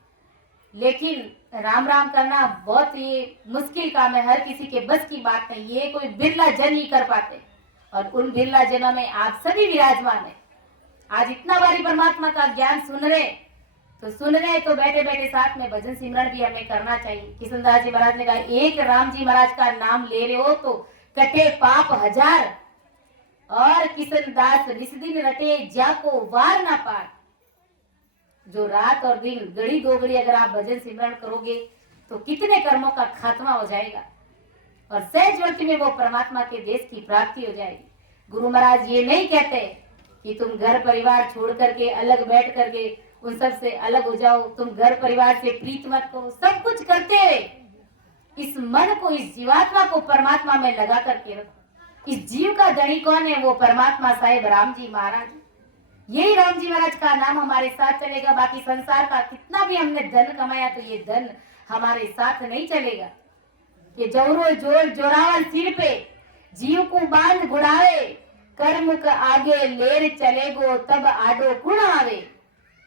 लेकिन राम राम करना बहुत ये मुश्किल काम है, हर किसी के बस की बात नहीं। ये कोई बिरला जन ही कर पाते, और उन बिरला जनों में आप सभी विराजमान है। आज इतना बारी परमात्मा का ज्ञान सुन रहे तो बैठे बैठे साथ में भजन सिमरन भी हमें करना चाहिए। किशनदास जी महाराज ने कहा, एक राम जी महाराज का नाम ले रहे हो तो कटे पाप 1000, और किशनदास निस्दिन रटे जाको वार ना पार। जो रात और दिन घड़ी 2 घड़ी अगर आप भजन सिमरन करोगे तो कितने कर्मों का खात्मा हो जाएगा और सहज वक्त में वो परमात्मा के देश की प्राप्ति हो जाएगी। गुरु महाराज ये नहीं कहते कि तुम घर परिवार छोड़ करके अलग बैठ करके उन सब से अलग हो जाओ, तुम घर परिवार से प्रीत मत करो। सब कुछ करते हुए इस मन को, इस जीवात्मा को परमात्मा में लगा करके रखो। इस जीव का धनी कौन है? वो परमात्मा साहेब राम जी महाराज। यही राम जी महाराज का नाम हमारे साथ चलेगा। बाकी संसार का कितना भी हमने धन कमाया तो ये धन हमारे साथ नहीं चलेगा। ये जौरो जोर जोरावल सिर पे जीव को बांध गुड़ावे, कर्म का आगे लेर चलेगो तब आडो कुण आवे।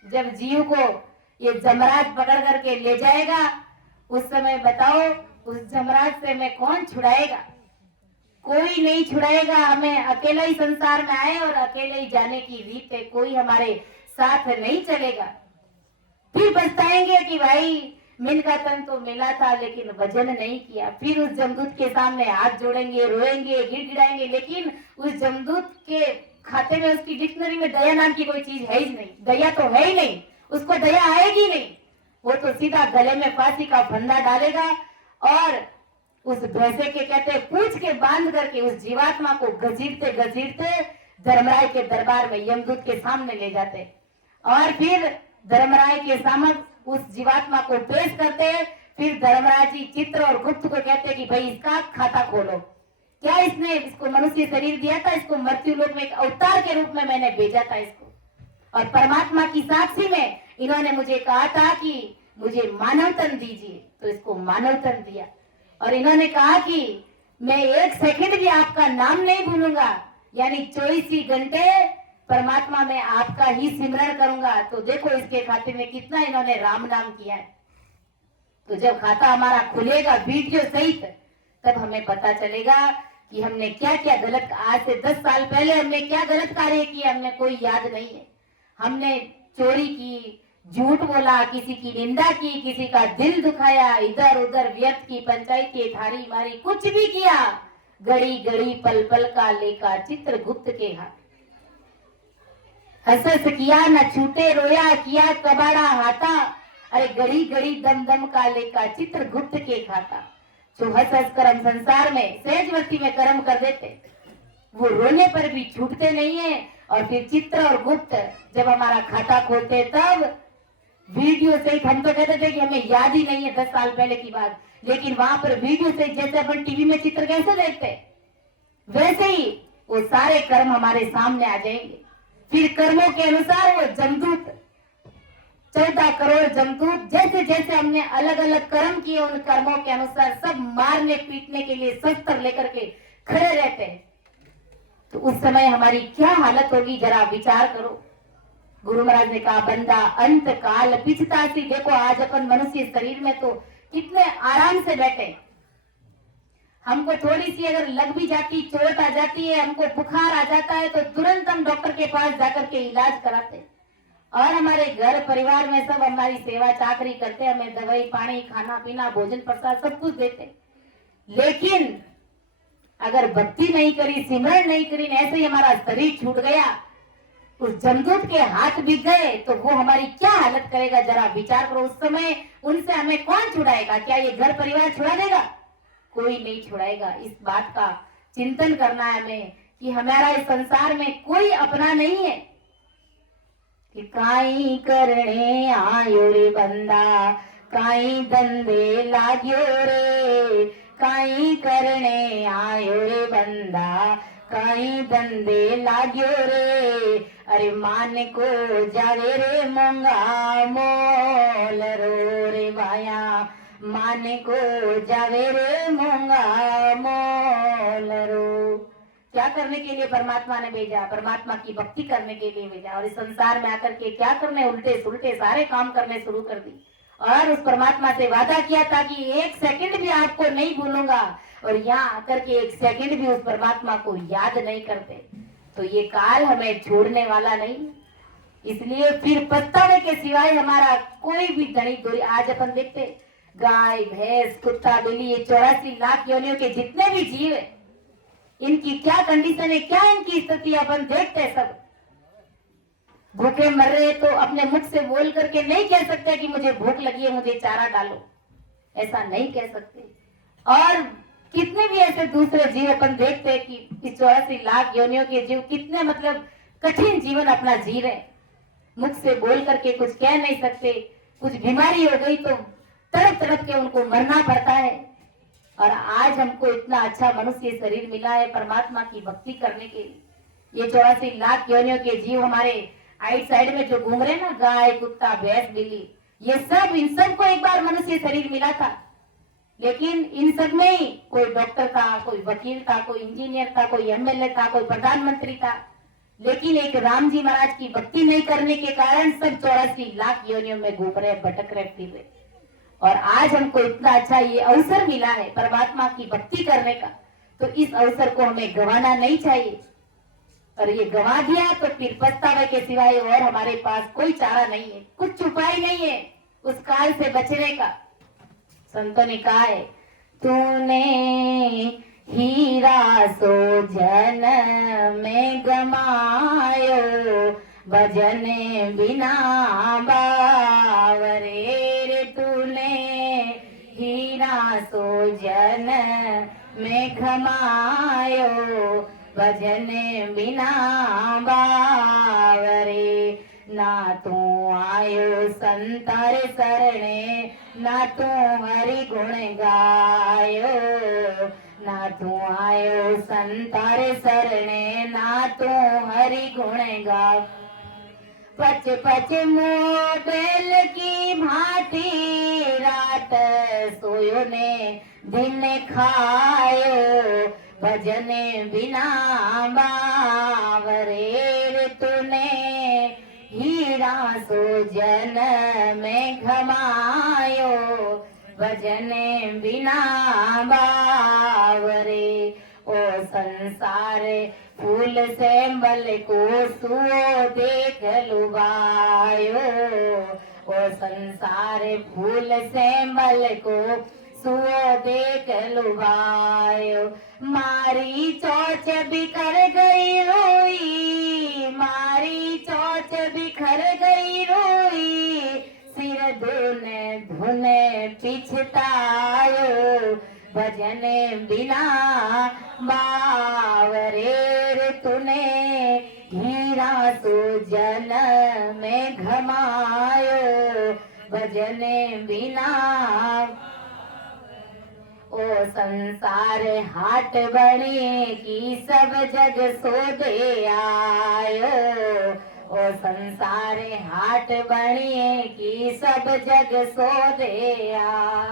जब जीव को ये जमराज पकड़ करके ले जाएगा, उस समय बताओ उस जमराज से हमें कौन छुड़ाएगा? कोई नहीं छुड़ाएगा। हमें अकेला ही संसार में आए और अकेले ही जाने की रीत है, कोई हमारे साथ नहीं चलेगा। फिर पछताएंगे कि भाई मिल का तन तो मिला था लेकिन भजन नहीं किया। फिर उस जमदूत के सामने हाथ जोड़ेंगे, रोएंगे, गिड़गिड़ाएंगे, लेकिन उस जमदूत के खाते में, उसकी डिक्शनरी में दया नाम की कोई चीज है ही नहीं। दया तो है ही नहीं, उसको दया आएगी नहीं। वो तो सीधा गले में फांसी का फंदा डालेगा और उस भैंसे के कहते पूछ के बांध करके उस जीवात्मा को घसीटते घसीटते धर्मराय के दरबार में यमदूत के सामने ले जाते और फिर धर्मराय के समक्ष उस जीवात्मा को पेश करते। फिर धर्मराज जी चित्र और गुप्त को कहते कि भाई इसका खाता खोलो। क्या इसने इसको मनुष्य शरीर दिया था? इसको मृत्यु लोक में एक अवतार के रूप में मैंने भेजा था इसको, और परमात्मा की साक्षी में इन्होंने मुझे कहा था कि मुझे मानव तन दीजिए, तो इसको मानव तन दिया। और इन्होंने कहा कि मैं 1 सेकंड भी आपका नाम नहीं भूलूंगा, यानी 24 घंटे परमात्मा मैं आपका ही सिमरण करूंगा। तो देखो इसके खाते में कितना इन्होंने राम नाम किया है। तो जब खाता हमारा खुलेगा वीडियो सहित, तब हमें पता चलेगा कि हमने क्या क्या गलत, आज से 10 साल पहले हमने क्या गलत कार्य किए, हमने कोई याद नहीं है। हमने चोरी की, झूठ बोला, किसी की निंदा की, किसी का दिल दुखाया, इधर उधर व्यर्थ की पंचायती थारी मारी, कुछ भी किया। घड़ी घड़ी पल पल का लेखा चित्र गुप्त के हाथ, हंस हंस किया न छूटे रोया, किया कबाड़ा हाथा। अरे घड़ी घड़ी दम दम का लेखा चित्र गुप्त के खाता। जो हंस हंस कर हम संसार में सहजवर्ती में कर्म कर देते, वो रोने पर भी छूटते नहीं है। और फिर चित्र और गुप्त जब हमारा खाता खोलते तब वीडियो से हम तो कहते थे कि हमें याद ही नहीं है 10 साल पहले की बात, लेकिन वहां पर वीडियो से जैसे अपन टीवी में चित्र कैसे देखते, वैसे ही वो सारे कर्म हमारे सामने आ जाएंगे। फिर कर्मों के अनुसार वो जमदूत, 14 करोड़ जमदूत, जैसे जैसे हमने अलग अलग कर्म किए उन कर्मों के अनुसार सब मारने पीटने के लिए शस्त्र लेकर के खड़े रहते हैं। तो उस समय हमारी क्या हालत होगी, जरा विचार करो। गुरु महाराज ने कहा, बंदा अंत काल पिछता सी। देखो आज अपन मनुष्य शरीर में तो कितने आराम से बैठे, हमको थोड़ी सी अगर लग भी जाती, चोट आ जाती है, हमको बुखार आ जाता है, तो तुरंत हम डॉक्टर के पास जाकर के इलाज कराते, और हमारे घर परिवार में सब हमारी सेवा चाकरी करते, हमें दवाई पानी खाना पीना भोजन प्रसाद सब कुछ देते। लेकिन अगर भक्ति नहीं करी, सिमरण नहीं करी, ऐसे ही हमारा शरीर छूट गया, उस जमदूत के हाथ बिक गए, तो वो हमारी क्या हालत करेगा, जरा विचार करो। उस समय उनसे हमें कौन छुड़ाएगा? क्या ये घर परिवार छुड़ा देगा? कोई नहीं छुड़ाएगा। इस बात का चिंतन करना है हमें कि हमारा इस संसार में कोई अपना नहीं है। कि काई करने आयो रे बंदा, काई धंधे लाग्यो रे, काई करने आयो रे बंदा, काई धंधे लाग्यो रे। अरे मान को जावे रे मूंगा मोल रो रे भाया, मान को जावे रे मूंगा मोल रो। क्या करने के लिए परमात्मा ने भेजा? परमात्मा की भक्ति करने के लिए भेजा। और इस संसार में आकर के क्या करने, उल्टे सुल्टे सारे काम करने शुरू कर दी। और उस परमात्मा से वादा किया था कि 1 सेकंड भी आपको नहीं भूलूंगा, और यहाँ आकर के 1 सेकंड भी उस परमात्मा को याद नहीं करते, तो ये काल हमें छोड़ने वाला नहीं। इसलिए फिर पछतावे के सिवाय हमारा कोई भी धनी दूरी। आज अपन देखते गाय भैंस कुत्ता बिल्ली, ये 84 लाख योनियों के जितने भी जीव है, इनकी क्या कंडीशन है, क्या इनकी स्थिति अपन देखते हैं। सब भूखे मर रहे, तो अपने मुख से बोल करके नहीं कह सकते कि मुझे भूख लगी है, मुझे चारा डालो, ऐसा नहीं कह सकते। और कितने भी ऐसे दूसरे जीव अपन देखते हैं कि 84 लाख योनियों के जीव कितने मतलब कठिन जीवन अपना जी रहे, मुख से बोल करके कुछ कह नहीं सकते। कुछ बीमारी हो गई तो तड़प तड़प के उनको मरना पड़ता है। और आज हमको इतना अच्छा मनुष्य शरीर मिला है परमात्मा की भक्ति करने के लिए। ये 84 लाख योनियों के जीव हमारे आइट साइड में जो घूम रहे ना, गाय कुत्ता भैंस बिल्ली, ये सब, इन सब को एक बार मनुष्य शरीर मिला था। लेकिन इन सब में ही कोई डॉक्टर था, कोई वकील था, कोई इंजीनियर था, कोई एमएलए था, कोई प्रधानमंत्री था। लेकिन एक राम जी महाराज की भक्ति नहीं करने के कारण सब 84 लाख योनियों में घूम रहे, भटक रहे, फिर रहे। और आज हमको इतना अच्छा ये अवसर मिला है परमात्मा की भक्ति करने का, तो इस अवसर को हमें गंवाना नहीं चाहिए। और ये गंवा दिया तो फिर पछतावे के सिवाय और हमारे पास कोई चारा नहीं है, कुछ उपाय नहीं है उस काल से बचने का। संतों ने कहा है, तूने हीरा सो जन में गमायो, भजन बिना बावरे। तूने हीरा सो जन में गमायो, भजन बिना बावरे। ना तू आयो संतर सरणे, ना तू हरि गुण गायो, ना तू आयो संतर सरणे, ना तू हरि गुण गायो। पच पच मोबेल की भांति, रात सोयो ने दिन खायो, भजन बिना बावरे। तूने हीरा सो जन में घमायो भजन बिना बावरे। ओ संसार फूल से बल को सुओ देख लुभायो। ओ संसार फूल से बल को सुओ देख लुभायो। मारी चोच बिखर गई रोई, मारी चोच बिखर गई रोई, सिर धुने धुने पिछतायो भजन बिना बावरे। तूने हीरा सो जन में घमायो भजन बिना। ओ संसार हाट बने की सब जग सोधे आयो। ओ संसार हाट बने की सब जग सोधे आ।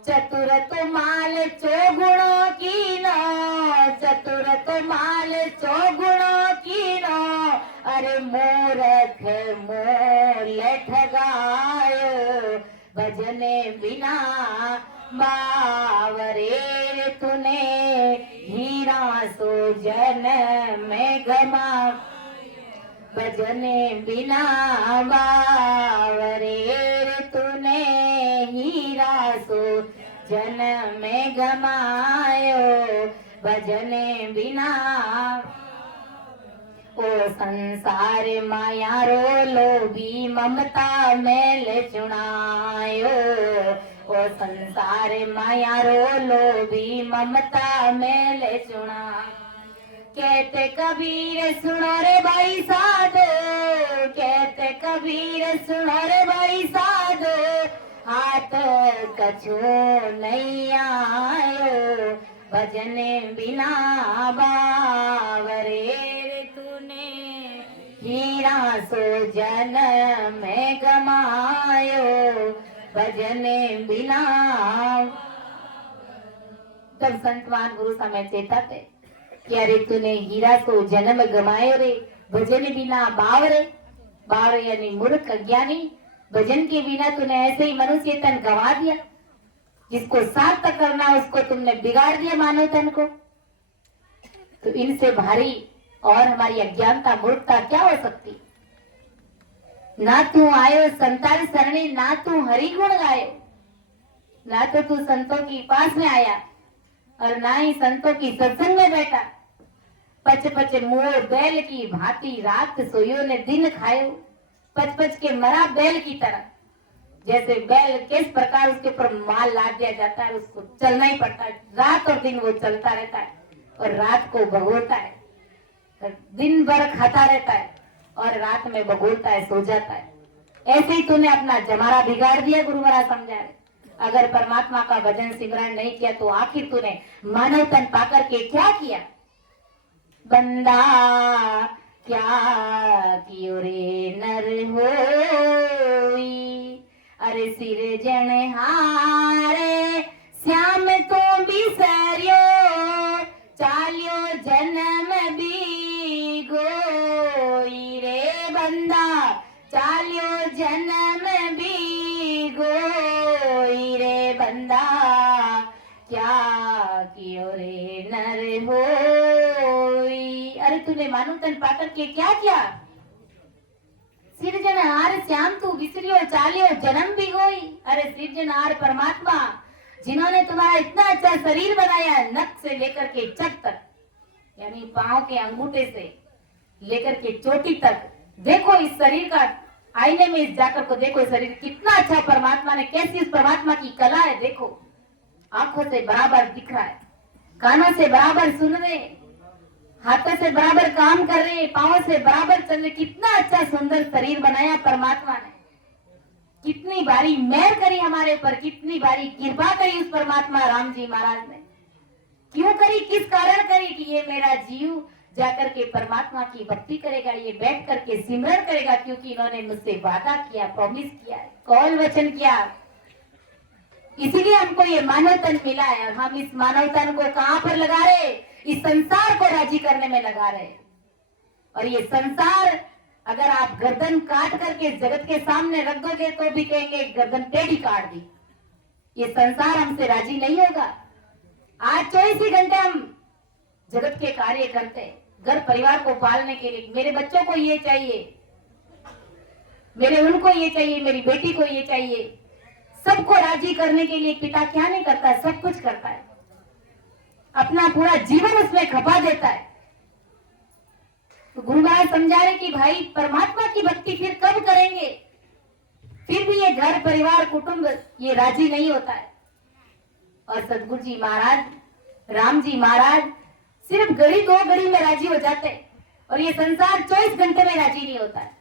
चतुर माल चौगुणों की नो, चतुर माल चौगुणों की नो, अरे मूर्ख मोल ठगायो भजन बिना बावरे। तूने हीरा सो जन में गमा भजन बिना बावरे। तूने हीरा सो जन में गमायो भजन बिना। ओ संसार माया रो लोभी ममता मेल चुनायो। ओ संसार माया रो लोभी ममता मेल चुना। कहते कबीर सुनो रे भाई साधो, कहते कबीर सुनो रे भाई साधो, हाथ कछो नहीं आयो भजन बिना बावरे। तूने हीरा सो जन में गमायो भजन बिना। तब संतवान गुरु सामे चेता थे कि अरे तूने हीरा को जन्म गमायो रे भजन बिना बावरे। बावरे यानी मूर्ख अज्ञानी। भजन के बिना तूने ऐसे ही मनुष्य तन गवा दिया। जिसको सार्थक करना उसको तुमने बिगाड़ दिया मानव तन को। तो इनसे भारी और हमारी अज्ञानता मूर्खता क्या हो सकती। ना तू आयो संतान सरणी, ना तू हरि गुण गायो, ना तो तू संतों की पास में आया और ना ही संतों की सत्संग में बैठा। पच पच मुओ बैल की भांति रात सोयो ने दिन खायो। पच पच के मरा बैल की तरह। जैसे बैल किस प्रकार उसके ऊपर माल लाद दिया जाता है, उसको चलना ही पड़ता है। रात और दिन वो चलता रहता है और रात को भगोता है। दिन भर खाता रहता है और रात में भगोता है, सो जाता है। ऐसे ही तूने अपना जमारा बिगाड़ दिया। गुरु महाराज समझा रहे, अगर परमात्मा का भजन सिमरन नहीं किया तो आखिर तूने मानव तन पाकर के क्या किया। बंदा क्या कियो रे नर होई, अरे सिरजन हारे श्याम तो बिसरियो, चालियो जन्म भी गोई रे। बंदा चालियो जन्म भी गोई रे। बंदा क्या कियो रे नर होई, अरे तूने मानो तन पाकर के क्या किया। सिरजनहार श्याम तू बिसरियो, चालियो जन्म भी गोई। अरे सिरजनहार परमात्मा जिन्होंने तुम्हारा इतना अच्छा शरीर बनाया, नख से लेकर के चक तक, यानी पांव के अंगूठे से लेकर के चोटी तक। देखो इस शरीर का, आईने में जाकर को देखो शरीर कितना अच्छा परमात्मा ने, कैसी उस परमात्मा की कला है। देखो आंखों से बराबर दिख रहा है, कानों से बराबर सुन रहे, हाथों से बराबर काम कर रहे, पांवों से बराबर चल रहे। कितना अच्छा सुंदर शरीर बनाया परमात्मा ने। कितनी बारी मेहर करी हमारे ऊपर, कितनी बारी कृपा करी उस परमात्मा राम जी महाराज ने। क्यों करी, किस कारण करी कि ये मेरा जीव जाकर के परमात्मा की भक्ति करेगा, ये बैठ करके सिमरन करेगा, क्योंकि इन्होंने मुझसे वादा किया, प्रॉमिस किया है, कौल वचन किया। इसीलिए हमको ये मानव तन मिला है और हम इस मानव तन को कहां पर लगा रहे, इस संसार को राजी करने में लगा रहे। और ये संसार अगर आप गर्दन काट करके जगत के सामने रख दोगे तो भी कहेंगे गर्दन टेढ़ी काट दी। ये संसार हमसे राजी नहीं होगा। आज 24 ही घंटे हम जगत के कार्य करते हैं, घर परिवार को पालने के लिए। मेरे बच्चों को ये चाहिए, मेरे उनको ये चाहिए, मेरी बेटी को ये चाहिए। सबको राजी करने के लिए पिता क्या नहीं करता है, सब कुछ करता है, अपना पूरा जीवन उसमें खपा देता है। तो गुरु महाराज समझा रहे कि भाई परमात्मा की भक्ति फिर कब करेंगे, फिर भी ये घर परिवार कुटुंब ये राजी नहीं होता है। और सदगुरु जी महाराज, राम जी महाराज सिर्फ घड़ी 2 घड़ी में राजी हो जाते हैं, और ये संसार 24 घंटे में राजी नहीं होता है।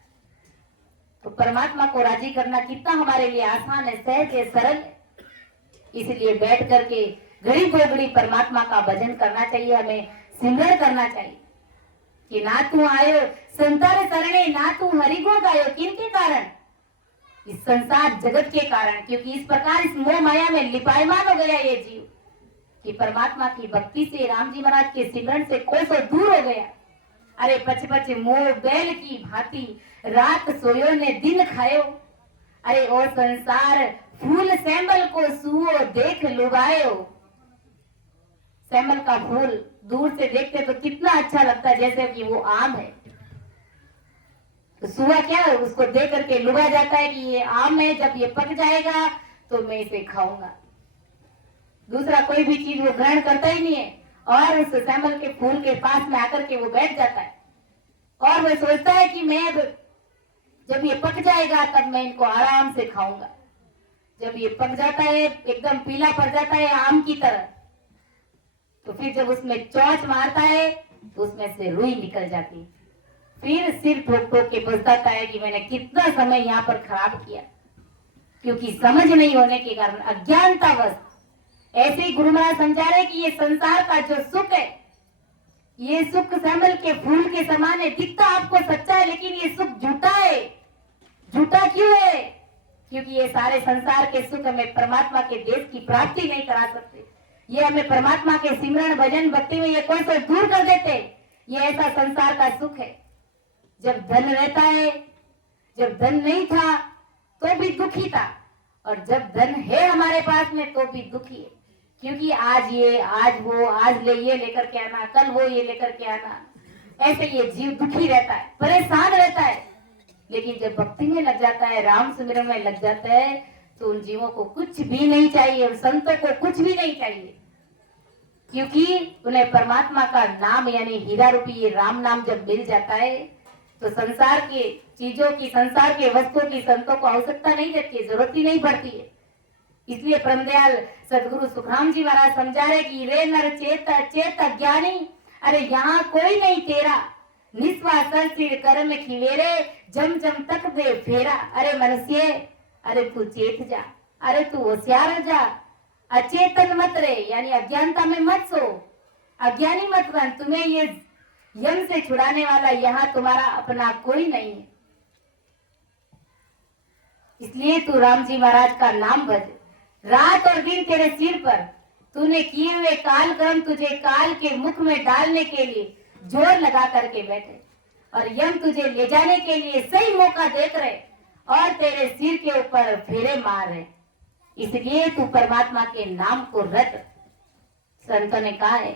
तो परमात्मा को राजी करना कितना हमारे लिए आसान है, सहज है, सरल है। इसलिए बैठ करके घड़ी 2 घड़ी परमात्मा का भजन करना चाहिए, हमें सिमरण करना चाहिए कि ना तू आयो संतार शरणे, ना तू हरिगुण गायो। किनके कारण? इस संसार जगत के कारण, क्योंकि इस प्रकार इस मोह माया में लिपायमान हो गया ये जीव कि परमात्मा की भक्ति से, राम जी महाराज के सिमरण से कोसों दूर हो गया। अरे पच मोह बैल की भांति, रात सोयो ने दिन खायो। अरे ओ संसार फूल सैंबल को सुओ देख लुभायो। सैंबल का फूल दूर से देखते तो कितना अच्छा लगता है, जैसे कि वो आम है। तो सुआ क्या है, उसको देख करके लुभा जाता है कि ये आम है, जब ये पक जाएगा तो मैं इसे खाऊंगा। दूसरा कोई भी चीज वो ग्रहण करता ही नहीं है, और उस सैंबल के फूल के पास में आकर के वो बैठ जाता है, और वो सोचता है कि मैं जब ये पक जाएगा तब मैं इनको आराम से खाऊंगा। जब ये पक जाता है, एकदम पीला पड़ जाता है आम की तरह, तो फिर जब उसमें चोंच मारता है तो उसमें से रुई निकल जाती है। फिर सिर ठोक ठोक के बताता है कि मैंने कितना समय यहाँ पर खराब किया, क्योंकि समझ नहीं होने के कारण, अज्ञानतावश। ऐसे ही गुरु महाराज समझा रहे कि ये संसार का जो सुख है, ये सुख सैंबल के फूल के समान है, दिखता आपको सच्चा है, लेकिन ये सुख झूठा है। झूठा क्यों है? क्योंकि ये सारे संसार के सुख हमें परमात्मा के देश की प्राप्ति नहीं करा सकते। ये हमें परमात्मा के सिमरण भजन भक्ति में ये कोई से दूर कर देते। ये ऐसा संसार का सुख है। जब धन रहता है, जब धन नहीं था तो भी दुखी था, और जब धन है हमारे पास में तो भी दुखी है, क्योंकि आज ये, आज वो, आज ले ये लेकर के आना, कल वो ये लेकर के आना, ऐसे ये जीव दुखी रहता है, परेशान रहता है। लेकिन जब भक्ति में लग जाता है, राम सुमिरन में लग जाता है, तो उन जीवों को कुछ भी नहीं चाहिए, और संतों को कुछ भी नहीं चाहिए, क्योंकि उन्हें परमात्मा का नाम यानी हीरा रूपी ये राम नाम जब मिल जाता है, तो संसार के चीजों की, संसार के वस्तुओं की संतों को आवश्यकता नहीं रहती है, जरूरत ही नहीं पड़ती है। इसलिए परमदयाल सदगुरु सुखराम जी महाराज समझा रहे कि रे नर चेत चेत अज्ञानी, अरे यहाँ कोई नहीं तेरा, निस्वार्थ सिर कर्म खिवेरे, जम जम तक दे फेरा। अरे मनुष्य, अरे तू चेत जा, अरे तू होशियार हो जा, अचेतन मत रहे, यानी अज्ञानता में मत सो, अज्ञानी मत बन। तुम्हें ये यम से छुड़ाने वाला यहाँ तुम्हारा अपना कोई नहीं है। इसलिए तू राम जी महाराज का नाम भज, रात और दिन तेरे सिर पर तूने किए हुए काल कर्म तुझे काल के मुख में डालने के लिए जोर लगा करके बैठे, और यम तुझे ले जाने के लिए सही मौका देख रहे, और तेरे सिर के ऊपर फेरे मार रहे। इसलिए तू परमात्मा के नाम को रट। संतों ने कहा है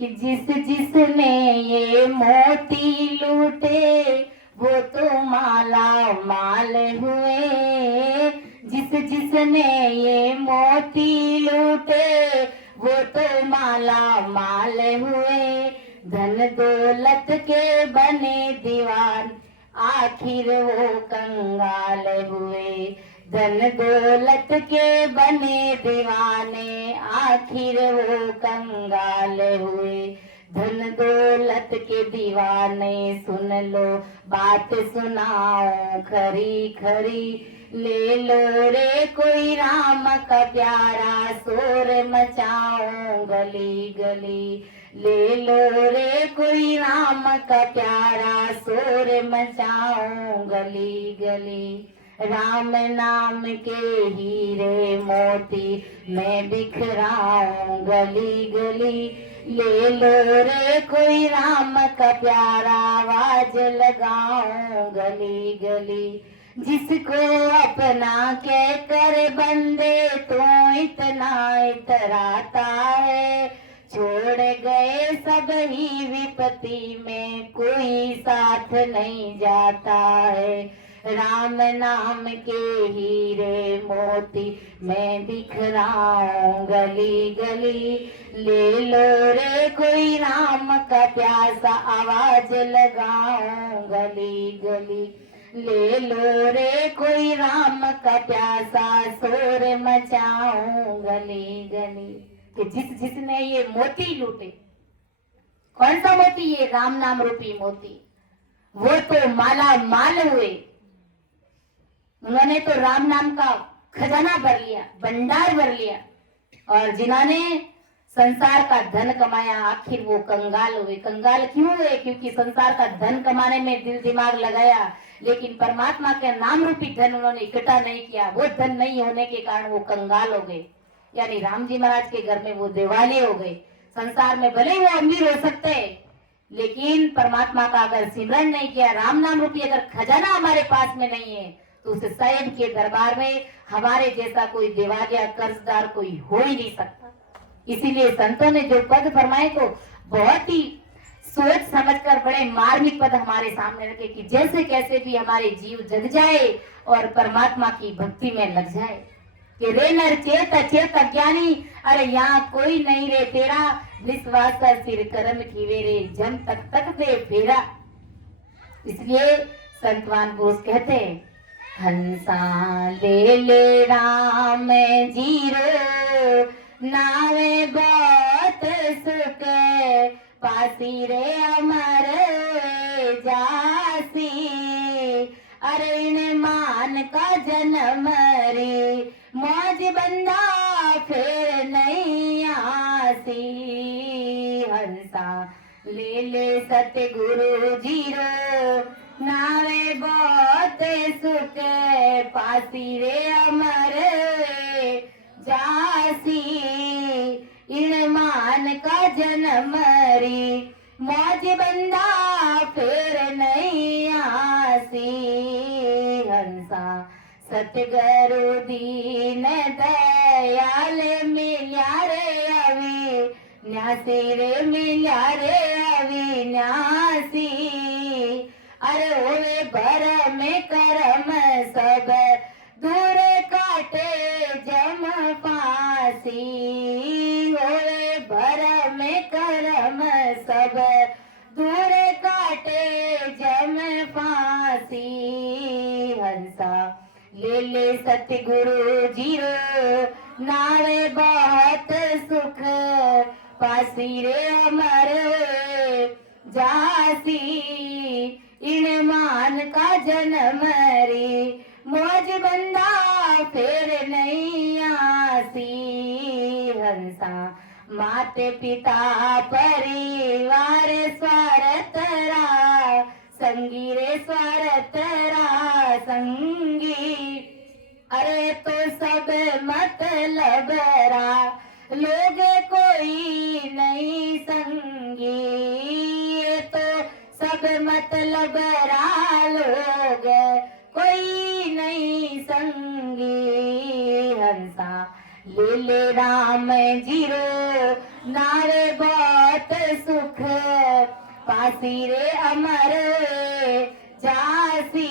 कि जिसने ये मोती लूटे वो तो माला माल हुए, जिसने ये मोती लूटे वो तो माला माल हुए। धन दौलत के बने दीवान आखिर वो कंगाल हुए, धन दौलत के बने दीवाने आखिर वो कंगाल हुए। धन दौलत के दीवाने सुन लो बात सुनाओ खरी खरी, ले लो रे कोई राम का प्यारा, शोर मचाओ गली गली, ले लो रे कोई राम का प्यारा, शोर मचाओ गली गली। राम नाम के हीरे मोती मैं बिखराऊं गली गली, ले लो रे कोई राम का प्यारा, आवाज लगाऊं गली गली। जिसको अपना कह कर बंदे तो इतना इतराता है, छोड़ गए सब ही विपत्ति में कोई साथ नहीं जाता है। राम नाम के हीरे मोती मैं बिखराऊं गली गली। ले लो रे कोई राम का प्यासा, आवाज लगाऊं गली गली। ले लो रे कोई राम का प्यासा, शोर मचाऊं गली गली। कि जिसने ये मोती लूटे, कौन सा मोती? ये राम नाम रूपी मोती, वो तो माला माल हुए। उन्होंने तो राम नाम का खजाना भर लिया, भंडार भर लिया। और जिन्होंने संसार का धन कमाया, आखिर वो कंगाल हुए। कंगाल क्यों हुए? क्योंकि संसार का धन कमाने में दिल दिमाग लगाया, लेकिन परमात्मा के नाम रूपी धन उन्होंने इकट्ठा नहीं किया। वो धन नहीं होने के कारण वो कंगाल हो गए, यानी राम जी महाराज के घर में वो दिवाले हो गए। संसार में भले वो अमीर हो सकते हैं, लेकिन परमात्मा का अगर सिमरन नहीं किया, राम नाम रूपी अगर खजाना हमारे पास में नहीं है, तो उस साहेब के दरबार में हमारे जैसा कोई दिवालिया कर्जदार कोई हो ही नहीं सकता। इसीलिए संतों ने जो पद फरमाए को बहुत ही सोच समझकर बड़े मार्मिक पद हमारे सामने रखे कि जैसे कैसे भी हमारे जीव जग जाए और परमात्मा की भक्ति में लग जाए। कि रे नर चेत चेत ज्ञानी, अरे यहाँ कोई नहीं रे तेरा, विश्वास सिर करम खीवे रे जम तक तक दे फेरा। इसलिए संतवान बोस कहते हैं, हंसा ले ले राम जीरो, नावे बहुत सुख पासी रे अमर जासी। अरे इन मान का जन्म रे मौज बंदा फिर नहीं आसी। हंसा ले ले सतगुरु जीरो, नावे बहुत सुख पासी रे अमर जासी। इन मान का जन्म रे मौज बंदा फिर नहीं आसी। हंसा सतगुरु दीन दयाल मिल्या रे अविनाशी रे, मिल्या रे अविनाशी। अरे ओवे भर में करम सब दूर काटे जम फांसी। ओवे भर में करम सब दूर काटे जम फांसी। हंसा ले ले सतगुरु जीरो, नावे बहुत सुख पासी रे अमर जासी। इन मान का जन्म रे मौज बंदा फिर नहीं आसी। हंसा माते पिता परिवार स्वार्थ रा संगी रे, स्वार्थ रा संगी। अरे तो सब मतलब रा लोग कोई नहीं संगी। तो सब मतलब रा लोग कोई नहीं संगी। हंसा ले ले राम जीरो, नारे बहुत सुख पासी रे अमर जासी।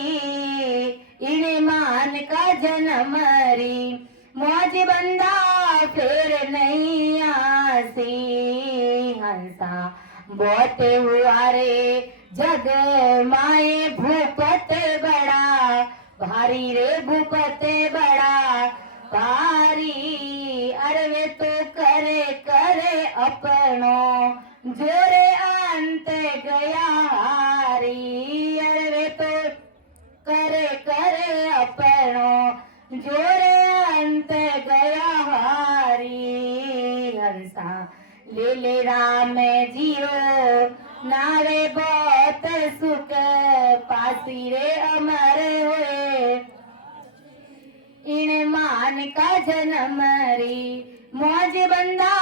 इन मान का जन्म री मौज बंदा फिर नहीं आसी। हंसा बहुत हुआ रे जग माए भूपत बड़ा भारी रे, भूपत बड़ा भारी। अरे वे तो करे करे अपनो जोरे अंत गया हारी। अरे वे तो करे करे अपनो जोरे अंत गया हारी। हंसा ले ले राम जीरो, नारे बहुत सुख पासी रे अमर हुए। इन मान का जन्म रे मौज बंदा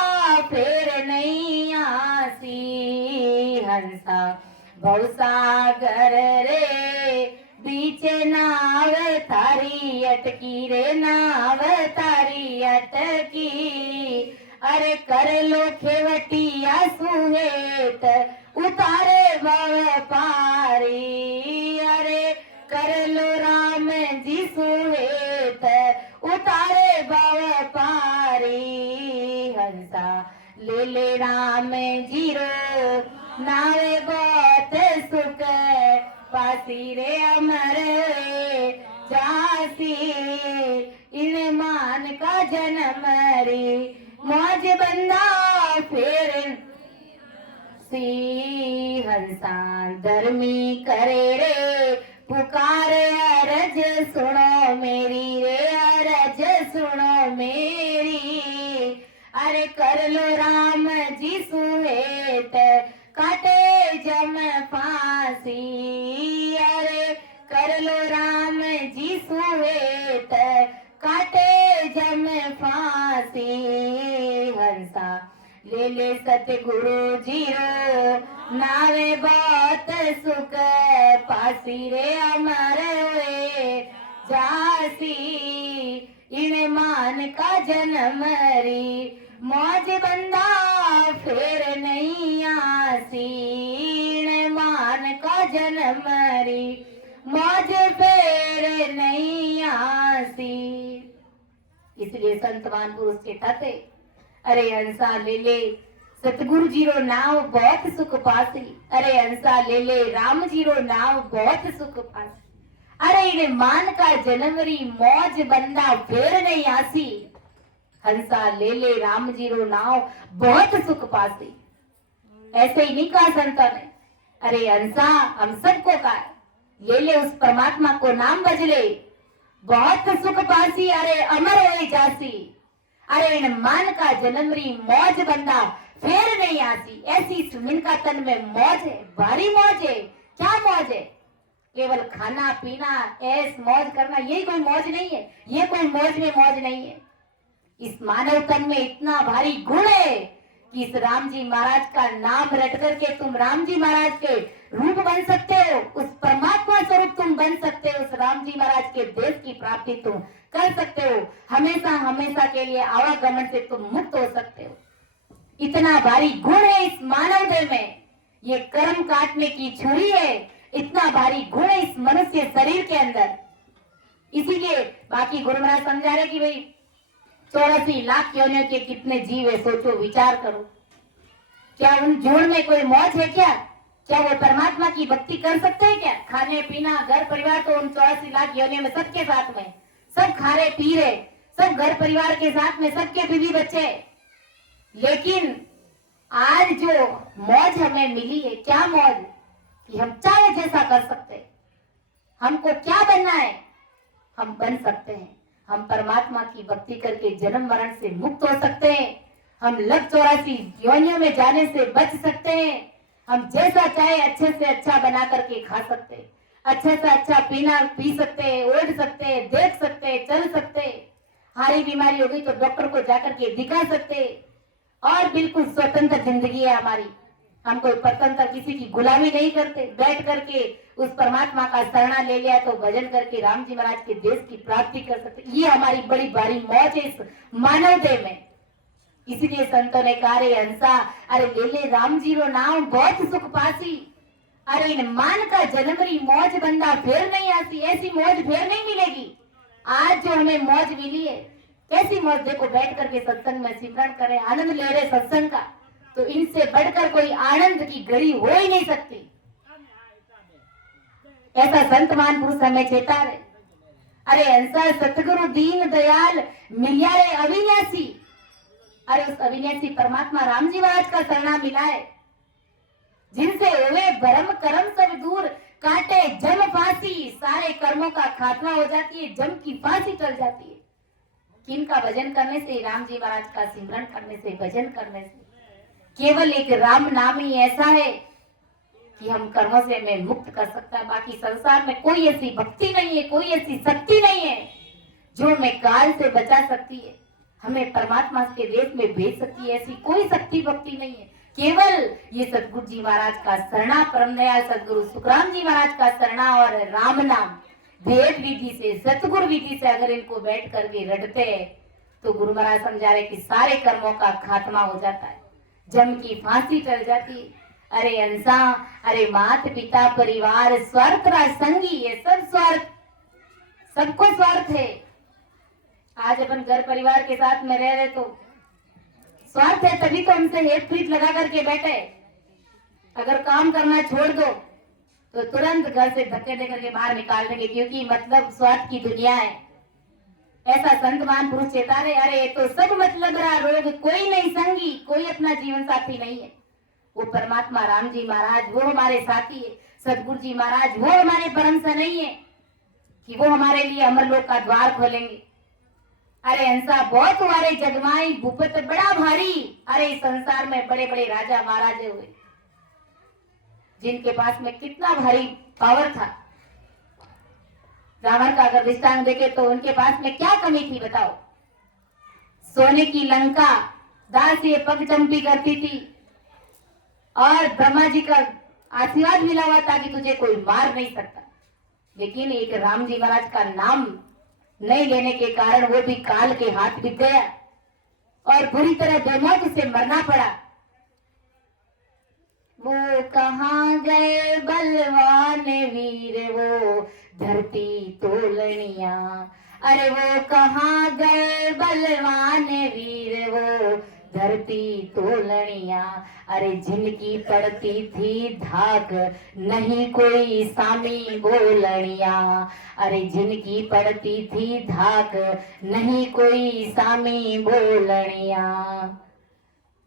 फिर नहीं आसी। हंसा भवसागर रे बीच नाव थारी अटकी रे, नाव थारी अटकी। अरे कर लो खेवटिया सुहेत उतारे भव पारी। अरे कर लो राम जी सुहेत उतारे भव पारी। हंसा ले ले राम जी रो नावे बहुत सुख पासी रे अमर जासी। इन मान का जन्म रे मौज बंदा फिर सी। हंसा धर्मी करे रे पुकार अरज सुनो मेरी रे, अरज सुनो मेरी। अरे कर लो राम जी सुहेत काटे जम फांसी। अरे कर लो राम जी सुहेत काटे जम फांसी। हंसा ले ले सतगुरु जी रो नावे बहुत सुख पासी रे अमर हुए जासी। इन मान का जन्म री मौज बंदा फिर नहीं आसी। इन मान का जन्म री मौज फिर नहीं आसी। इसलिए संतवान पुरुष कहता थे, अरे हंसा ले ले सतगुरु जी रो नाव बहुत सुख पासी। अरे हंसा ले ले राम जी रो नाव बहुत सुख पासी। अरे इन्हें मान का जनवरी मौज बंदा फिर नहीं आसी। हंसा ले ले राम जी रो नाव बहुत सुख पासी। ऐसे ही नहीं कहा संतों ने, अरे हंसा हम सबको कहा ले ले उस परमात्मा को नाम बज ले बहुत सुख पासी। अरे अमर होए जासी। अरे इन मान का जनमरी मौज बंदा फिर नहीं आसी। ऐसी सुमिन का तन में मौज है, भारी मौज है। क्या मौज है? केवल खाना पीना ऐस मौज करना, यही कोई मौज नहीं है। ये कोई मौज में मौज नहीं है। इस मानव तन में इतना भारी गुण है कि इस राम जी महाराज का नाम रट करके तुम राम जी महाराज के रूप बन सकते हो, उस परमात्मा स्वरूप तुम बन सकते हो, उस राम जी महाराज के देश की प्राप्ति तुम कर सकते हो। हमेशा हमेशा के लिए आवागमन से तुम मुक्त हो सकते हो। इतना भारी गुण है इस मानव देह में। ये कर्म काटने की छुरी है। इतना भारी गुण है इस मनुष्य शरीर के अंदर। इसीलिए बाकी गुरु महाराज समझा रहे कि भाई 84 लाख योनियों के कितने जीव है, सोचो विचार करो। क्या उन जोड़ में कोई मौज है? क्या वो परमात्मा की भक्ति कर सकते हैं? क्या खाने पीना घर परिवार तो उन 84 लाख योनियों में सबके साथ में सब खा रहे पी रहे, सब घर परिवार के साथ में सबके बीवी बच्चे। लेकिन आज जो मौज हमें मिली है, क्या मौज कि हम चाहे जैसा कर सकते हैं। हमको क्या बनना है? हम बन सकते हैं। हम परमात्मा की भक्ति करके जन्म मरण से मुक्त हो सकते हैं। हम लग 84 योनियों में जाने से बच सकते हैं। हम जैसा चाहे अच्छे से अच्छा बना करके खा सकते हैं, अच्छे से अच्छा पीना पी सकते हैं, ओढ़ सकते हैं, देख सकते हैं, चल सकते हैं। हारी बीमारी हो गई तो डॉक्टर को जाकर के दिखा सकते हैं। और बिल्कुल स्वतंत्र जिंदगी है हमारी। हम कोई परतंत्र किसी की गुलामी नहीं करते। बैठ करके उस परमात्मा का शरणा ले लिया तो भजन करके राम जी महाराज के देश की प्राप्ति कर सकते। ये हमारी बड़ी भारी मौज है इस मानव देह में। इसीलिए संतों ने कहा रे हंसा अरे ले ले राम जी रो नाम बहुत सुख पासी। अरे इन मान का जनमरी मौज बंदा फिर नहीं आती। ऐसी मौज फिर नहीं मिलेगी। आज जो हमें मौज मिली है, कैसी मौज। देखो बैठ करके सत्संग में सिमरन करें, आनंद ले रहे सत्संग का, तो इनसे बढ़कर कोई आनंद की घड़ी हो ही नहीं सकती। ऐसा संतमान पुरुष हमें चेता रहे। अरे हंसा सतगुरु दीन दयाल मिलिया रे अविनाशी। अरे उस अविनाशी परमात्मा राम जी महाराज का शरणा मिला है, जिनसे हुए भरम कर्म सब दूर, काटे जम फांसी। सारे कर्मों का खात्मा हो जाती है, जम की फांसी टल जाती है। किनका भजन करने से? राम जी महाराज का सिमरन करने से, भजन करने से। केवल एक राम नाम ही ऐसा है कि हम कर्मों से हमें मुक्त कर सकता है। बाकी संसार में कोई ऐसी भक्ति नहीं है, कोई ऐसी शक्ति नहीं है जो हमें काल से बचा सकती है। हमें परमात्मा के देश में भेज सकती है, ऐसी कोई शक्ति भक्ति नहीं है। केवल ये सतगुरु जी महाराज का शरणा, परम दयाल सतगुरु सुखराम जी महाराज का शरणा और राम नाम वेद विधि से, सतगुरु विधि से अगर इनको बैठ करके रटते हैं तो गुरु महाराज समझा रहे कि सारे कर्मों का खात्मा हो जाता है, जम की फांसी टल जाती है। अरे अंसा, अरे मात पिता परिवार स्वार्थ संगी, ये सब स्वार्थ, सबको स्वार्थ है। आज अपन घर परिवार के साथ में रह रहे तो स्वार्थ है, तभी तो हमसे हेट फीट लगा करके बैठे। अगर काम करना छोड़ दो तो तुरंत घर से धक्के दे करके बाहर निकाल देंगे, क्योंकि मतलब स्वार्थ की दुनिया है। ऐसा संतमान पुरुष चेता रहे, अरे तो सब मतलब रहा रोग, कोई नहीं संगी, कोई अपना जीवन साथी नहीं है। वो परमात्मा राम जी महाराज वो हमारे साथी है, सतगुरु जी महाराज वो हमारे परम से नहीं है कि वो हमारे लिए अमरलोक का द्वार खोलेंगे। अरे हंसा बहुत हमारे जगमाई भूपत बड़ा भारी, अरे इस संसार में बड़े बड़े राजा महाराजे हुए जिनके पास में कितना भारी पावर था। रावण का अगर दृष्टांत देखे तो उनके पास में क्या कमी थी बताओ। सोने की लंका दाल से पग चंपी करती थी और ब्रह्मा जी का आशीर्वाद मिला हुआ था कि तुझे कोई मार नहीं सकता, लेकिन एक राम जी महाराज का नाम नहीं लेने के कारण वो भी काल के हाथ बिक गया और बुरी तरह बेमौत से मरना पड़ा। वो कहाँ गए बलवान वीर वो धरती तोलनिया, अरे वो कहाँ गए बलवान वीर वो धरती तोलनिया, अरे जिनकी पड़ती थी धाक नहीं कोई सामी बोलनिया, अरे जिनकी पड़ती थी धाक नहीं कोई सामी बोलनिया।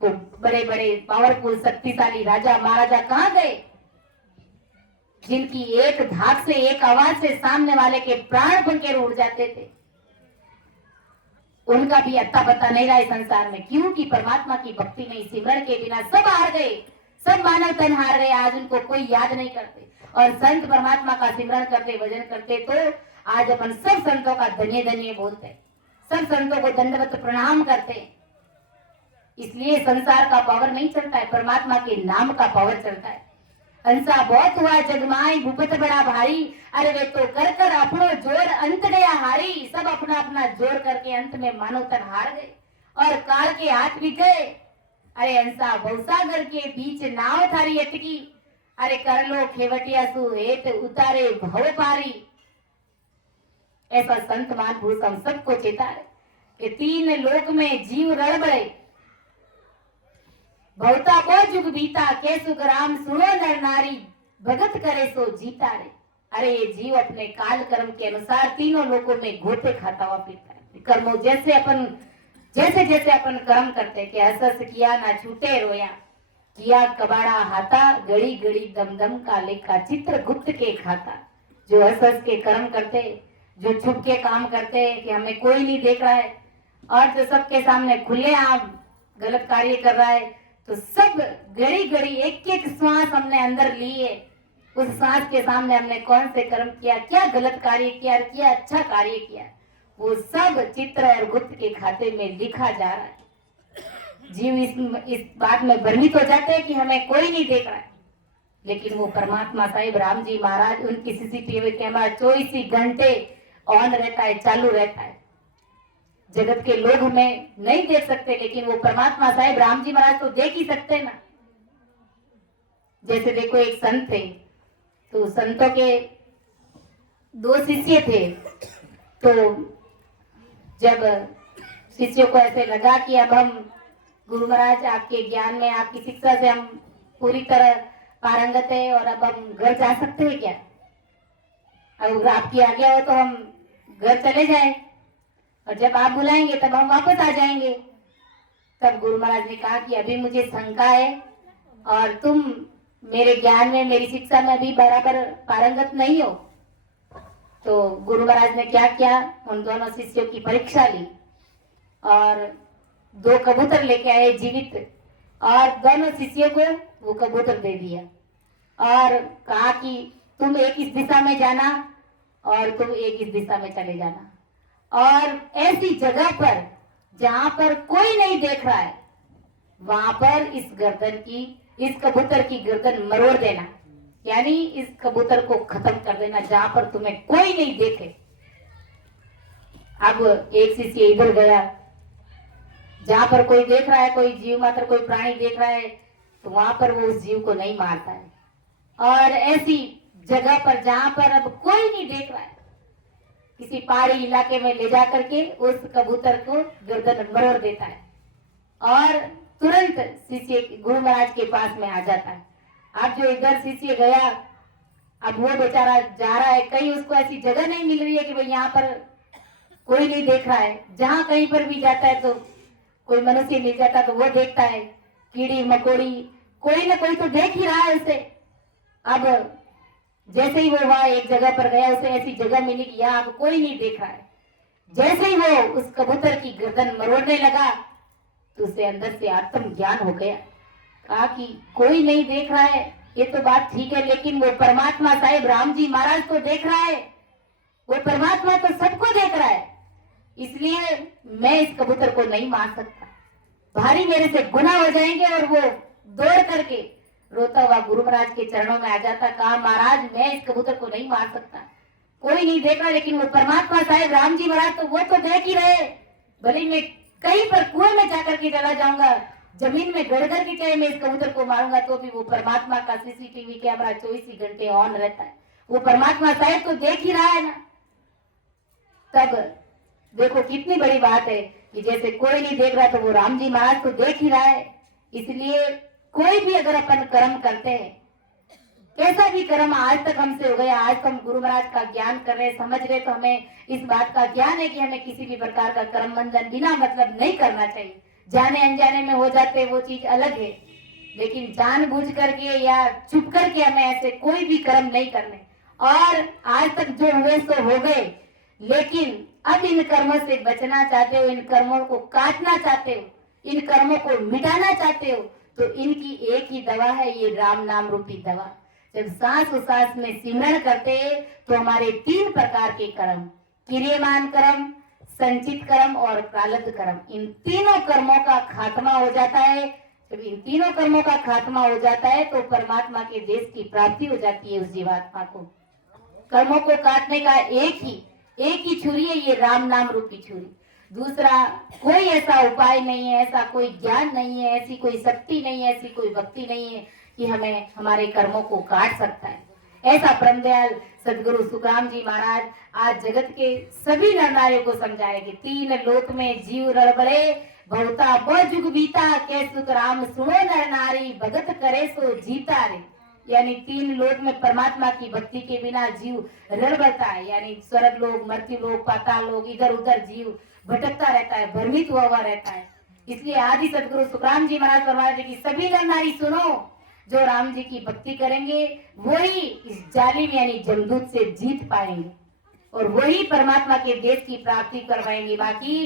तो बड़े बड़े पावरफुल शक्तिशाली राजा महाराजा कहाँ गए जिनकी एक धाक से, एक आवाज से सामने वाले के प्राण बनकर उड़ जाते थे। उनका भी अत्ता पता नहीं रहा इस संसार में, क्योंकि परमात्मा की भक्ति में सिमरण के बिना सब हार गए, सब मानव तन हार गए। आज उनको कोई याद नहीं करते और संत परमात्मा का सिमरण करते, भजन करते तो आज अपन सब संतों का धन्य धन्य बोलते, सब संतों को दंडवत प्रणाम करते। इसलिए संसार का पावर नहीं चलता है, परमात्मा के नाम का पावर चलता है। अंसा बहुत हुआ जगमाई भूपत बड़ा भारी, अरे वे तो कर कर अपनो जोर अंत गया हारी। सब अपना अपना जोर करके अंत में मानव तन हार गए और काल के हाथ भी गए। अरे अंसा भवसागर के बीच नाव थारी अटकी, अरे कर लो खेवटिया सु हेत उतारे भव पारी। ऐसा संत महापुरुष हम सबको चेता है कि तीन लोक में जीव रड़बड़े, भवता को जुग बीता के सुख राम सुनो नर नारी, भगत करे सो जीता रे। अरे ये जीव अपने काल कर्म के अनुसार तीनों लोकों में घोटे खाता हुआ फिरता है। कर्मों जैसे जैसे अपन कर्म करते कि हस किया ना छूटे रोया, किया कबाड़ा हाथा गड़ी गड़ी दम दम का लेखा चित्र गुप्त के खाता। जो हस के कर्म करते, जो छुप के काम करते कि हमें कोई नहीं देख रहा है, और जो सबके सामने खुले आम गलत कार्य कर रहा है, तो सब घड़ी घड़ी एक एक श्वास हमने अंदर लिए, उस सांस के सामने हमने कौन से कर्म किया, क्या गलत कार्य किया, क्या अच्छा कार्य किया, वो सब चित्र और गुप्त के खाते में लिखा जा रहा है। जीव इस बात में भ्रमित हो जाते हैं कि हमें कोई नहीं देख रहा है, लेकिन वो परमात्मा साहिब राम जी महाराज उनकी सीसीटीवी कैमरा 24 घंटे ऑन रहता है, चालू रहता है। जगत के लोग हमें नहीं देख सकते, लेकिन वो परमात्मा साहिब राम जी महाराज तो देख ही सकते ना। जैसे देखो एक संत थे, तो संतों के 2 शिष्य थे, तो जब शिष्यों को ऐसे लगा कि अब हम गुरु महाराज आपके ज्ञान में, आपकी शिक्षा से हम पूरी तरह पारंगत है और अब हम घर जा सकते हैं क्या, अगर आपकी आज्ञा हो तो हम घर चले जाएं और जब आप बुलाएंगे तब हम वापस आ जाएंगे। तब गुरु महाराज ने कहा कि अभी मुझे शंका है और तुम मेरे ज्ञान में, मेरी शिक्षा में अभी बराबर पारंगत नहीं हो। तो गुरु महाराज ने क्या किया, उन दोनों शिष्यों की परीक्षा ली और 2 कबूतर लेके आए जीवित, और दोनों शिष्यों को वो कबूतर दे दिया और कहा कि तुम एक इस दिशा में जाना और तुम एक इस दिशा में चले जाना, और ऐसी जगह पर जहां पर कोई नहीं देख रहा है वहां पर इस कबूतर की गर्दन मरोड़ देना, यानी इस कबूतर को खत्म कर देना जहां पर तुम्हें कोई नहीं देखे। अब एक शिष्य इधर गया, जहां पर कोई देख रहा है, कोई जीव मात्र कोई प्राणी देख रहा है, तो वहां पर वो उस जीव को नहीं मारता है। और ऐसी जगह पर जहां पर अब कोई नहीं देख रहा है, किसी पहाड़ी इलाके में ले जाकर के उस कबूतर को गर्दन मरोड़ देता है और तुरंत शिष्य गुरु महाराज के पास में आ जाता है। अब जो इधर शिष्य गया, अब वो बेचारा जा रहा है, कहीं उसको ऐसी जगह नहीं मिल रही है कि भाई यहाँ पर कोई नहीं देख रहा है। जहां कहीं पर भी जाता है तो कोई मनुष्य मिल जाता है तो वो देखता है, कीड़ी मकोड़ी कोई ना कोई तो देख ही रहा है उसे। अब जैसे ही वो वहां एक जगह पर गया, उसे ऐसी जगह मिली कि यहाँ अब कोई नहीं देख रहा है। जैसे ही वो उस कबूतर की गर्दन मरोड़ने लगा तो उसे अंदर से आत्म ज्ञान हो गया। कहा कि कोई नहीं देख रहा है, ये तो बात ठीक है, लेकिन वो परमात्मा साहेब राम जी महाराज को देख रहा है। वो परमात्मा तो सबको देख रहा है, इसलिए मैं इस कबूतर को नहीं मार सकता। भारी मेरे से गुनाह हो जाएंगे। और वो दौड़ करके रोता हुआ गुरु महाराज के चरणों में आ जाता। कहा महाराज मैं इस कबूतर को नहीं मार सकता, कोई नहीं देख रहा, लेकिन वो परमात्मा साहेब राम जी महाराज तो वो तो देख ही रहे। भले मैं कहीं पर कुएं में जाकर के चला जाऊंगा, जमीन में गड़ कर के चाहे मैं इस कबूतर को मारूंगा, तो भी वो परमात्मा का सीसीटीवी कैमरा 24 घंटे ऑन रहता है। वो परमात्मा साहेब तो देख ही रहा है ना। तब देखो कितनी बड़ी बात है कि जैसे कोई नहीं देख रहा तो वो राम जी महाराज तो देख ही रहा है। इसलिए कोई भी अगर अपन कर्म करते हैं, कैसा भी कर्म आज तक हमसे हो गया, आज हम गुरु महाराज का ज्ञान कर रहे समझ रहे, तो हमें इस बात का ज्ञान है कि हमें किसी भी प्रकार का कर्म बंधन बिना मतलब नहीं करना चाहिए। जाने अनजाने में हो जाते वो चीज अलग है, लेकिन जानबूझ करके या चुप करके हमें ऐसे कोई भी कर्म नहीं करने। और आज तक जो हुए सो हो गए, लेकिन अब इन कर्मों से बचना चाहते हो, इन कर्मों को काटना चाहते हो, इन कर्मों को मिटाना चाहते हो, तो इनकी एक ही दवा है, ये राम नाम रूपी दवा। जब सांस उसास में सिमरण करते हैं तो हमारे 3 प्रकार के कर्म, क्रियमान कर्म, संचित कर्म और प्रारब्ध कर्म, इन तीनों कर्मों का खात्मा हो जाता है। जब इन तीनों कर्मों का खात्मा हो जाता है तो परमात्मा के देश की प्राप्ति हो जाती है उस जीवात्मा को। कर्मों को काटने का एक ही छुरी है, ये राम नाम रूपी छुरी। दूसरा कोई ऐसा उपाय नहीं है, ऐसा कोई ज्ञान नहीं है, ऐसी कोई शक्ति नहीं है, ऐसी कोई भक्ति नहीं है कि हमें हमारे कर्मों को काट सकता है। ऐसा परमदयाल सदगुरु सुखराम जी महाराज आज जगत के सभी नर नारियों को समझाएंगे। 3 लोक में जीव रड़बड़े, बहुता बहु बीता, के सुख राम सुनो नर नारी, भगत करे सो जीता रे। यानी 3 लोक में परमात्मा की भक्ति के बिना जीव रड़बड़ता है, यानी स्वर्ग लोक, मृत्यु लोक, पाताल लोक, इधर उधर जीव भटकता रहता है, भ्रमित हुआ रहता है। इसलिए आदि सदगुरु सुखराम जी महाराज फरमाते कि सभी नर नारी सुनो, जो राम जी की भक्ति करेंगे वही इस जालिम यानी जमदूत से जीत पाएंगे और वही परमात्मा के देश की प्राप्ति करवाएंगे। बाकी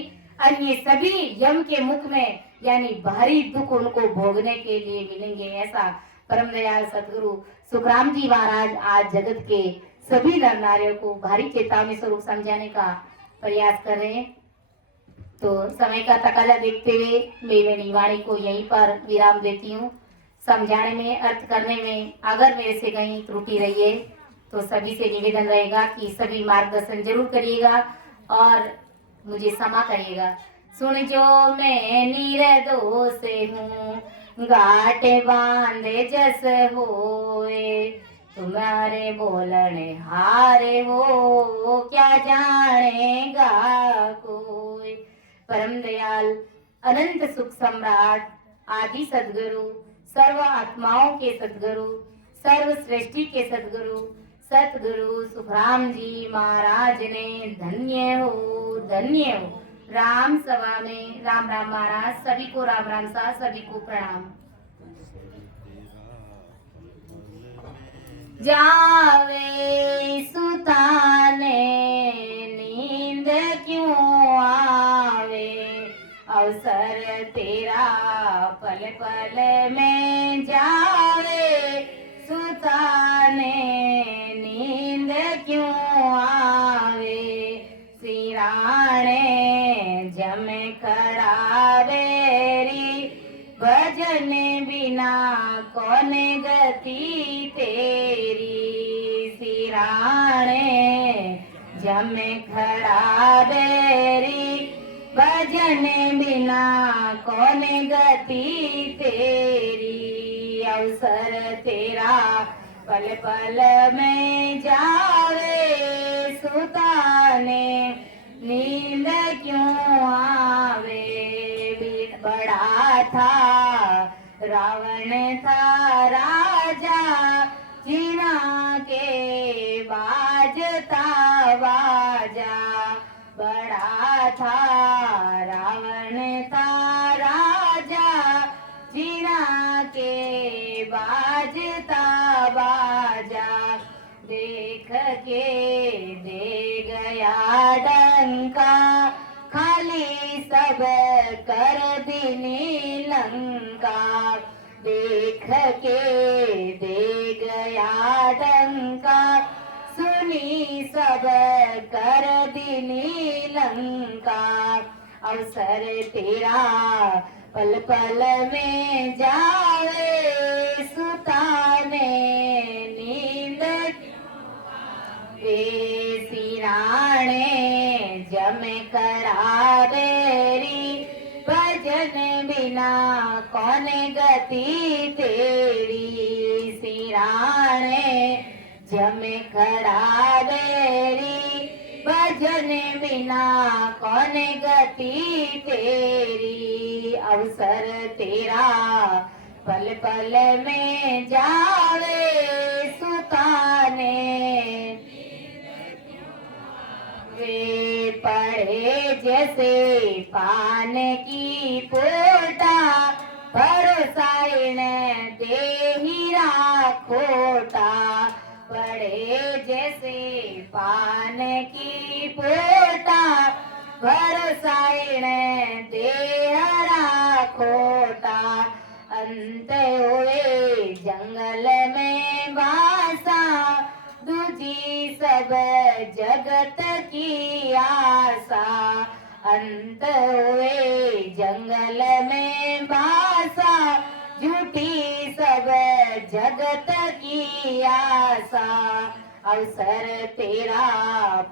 अन्य सभी यम के मुख में यानी भारी दुख उनको भोगने के लिए मिलेंगे। ऐसा परम दयाल सदगुरु सुखराम जी महाराज आज जगत के सभी नर नारियों को भारी चेतावनी स्वरूप समझाने का प्रयास कर रहे हैं। तो समय का तकाजा देखते हुए मैं मेरी वाणी को यहीं पर विराम देती हूँ। समझाने में, अर्थ करने में अगर मेरे से कहीं त्रुटि रही है तो सभी से निवेदन रहेगा कि सभी मार्गदर्शन जरूर करिएगा और मुझे क्षमा करिएगा। सुन जो मैं निर्दोष हूँ, गाट बांधे जस होए, तुम्हारे बोलने हारे हो, क्या जानेगा कोई। परम दयाल अनंत सुख सम्राट आदि सदगुरु, सर्व आत्माओं के सदगुरु, सर्व सृष्टि के सदगुरु सतगुरु सुखराम जी महाराज ने धन्य हो, धन्य हो। राम सभा में राम राम महाराज, सभी को राम राम सा, सभी को प्रणाम। जावे सुताने नींद क्यों आवे, अवसर तेरा पल पल में जावे, सुताने नींद क्यों आवे, सिराने जम खड़ा जमे खड़ा बेरी भजन बिना कौने गति तेरी अवसर तेरा पल पल में जावे सुताने नींद क्यों आवे बड़ा था रावण था राजा जीना के बाजता बाजा बड़ा था रावण था राजा जीना के बाजता बाजा देख के दे गया डंका खाली सब कर दीनी लंका देख के दे गया डंका सुनी सब कर दीनी लंका अवसर तेरा पल पल में जावे सुताने नींद वे सिराणे जमे करा बेरी भजन बिना कौन गति तेरी सिराणे जमे खड़ा बेरी भजन बिना कौन गति तेरी अवसर तेरा पल पल में जावे सुताने वे पड़े जैसे पान की पोटा भरोसाइन दे हीरा खोटा पड़े जैसे पान की पोटा भरोसाइन दे हरा खोटा अंत हुए जंगल में बासा दूजी सब जगत की आशा अंत हुए जंगल में बासा झूठी सब जगत की आशा अवसर तेरा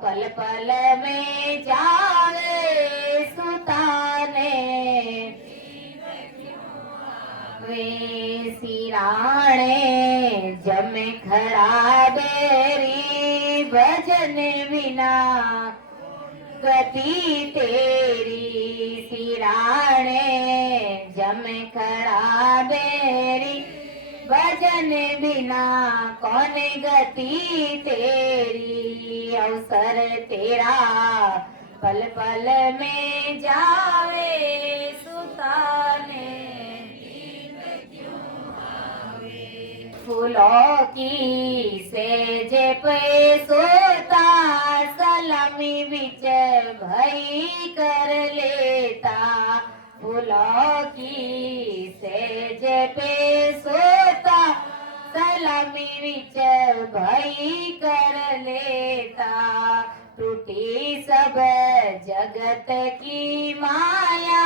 पल पल में जावे सुताने वे सिराणे जमे खड़ा बेरी भजन बिना गति तेरी सिराणे जमे खड़ा बेरी भजन बिना कौन गति तेरी अवसर तेरा पल पल में जावे सुताने फूलों की सेज पे सोता सलामी बिच भई कर लेता फूलों की सेज पे सोता सलामी बिच भई कर लेता टूटी सब जगत की माया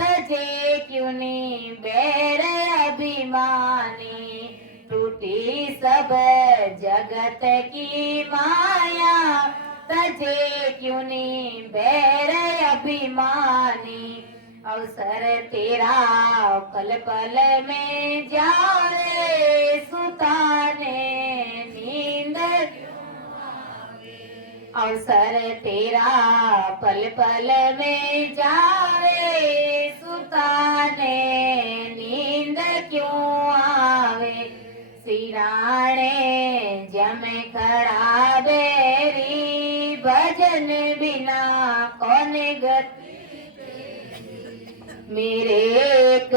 तजे क्यों नहीं बैर अभिमानी टूटी सब जगत की माया तजे क्यों नहीं बैर अभिमानी अवसर तेरा पल पल में जावे सुताने नींद अवसर तेरा पल पल में जावे सुताने नींद क्यों आवे सिराणे जमे खड़ा बेरी भजन बिना कौन गति मेरे एक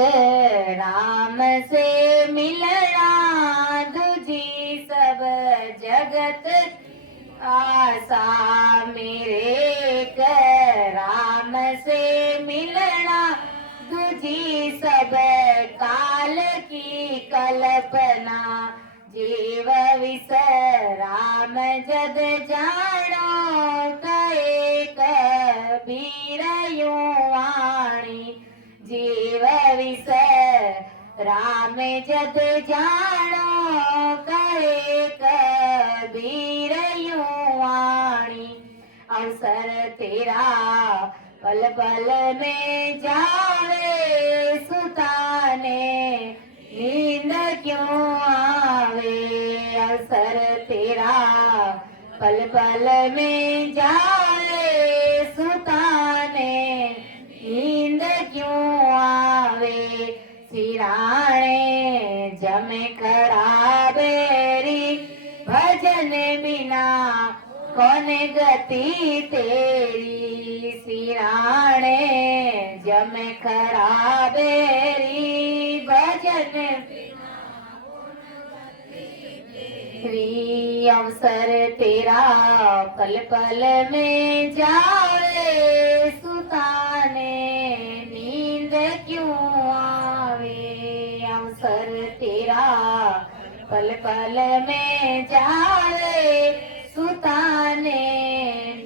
राम से मिलना दूजी सब जगत आशा मेरे एक राम से मिलना दूजी सब काल की कल्पना जीव विसराम जद जानो कहे कबीर यूं वाणी जीव विसराम जद जानो कहे कबीर यूं वाणी अवसर तेरा पल पल में जावे सुताने नींद क्यों आवे अवसर तेरा पल पल में जावे सुताने नींद क्यों आवे सिराणे जमे करा बेरी भजन बिना कौन गति तेरी सिराणे जमे करा बेरी भजन श्री अवसर तेरा पल पल में जावे सुताने नींद क्यों आवे अवसर तेरा पल पल में जावे सुताने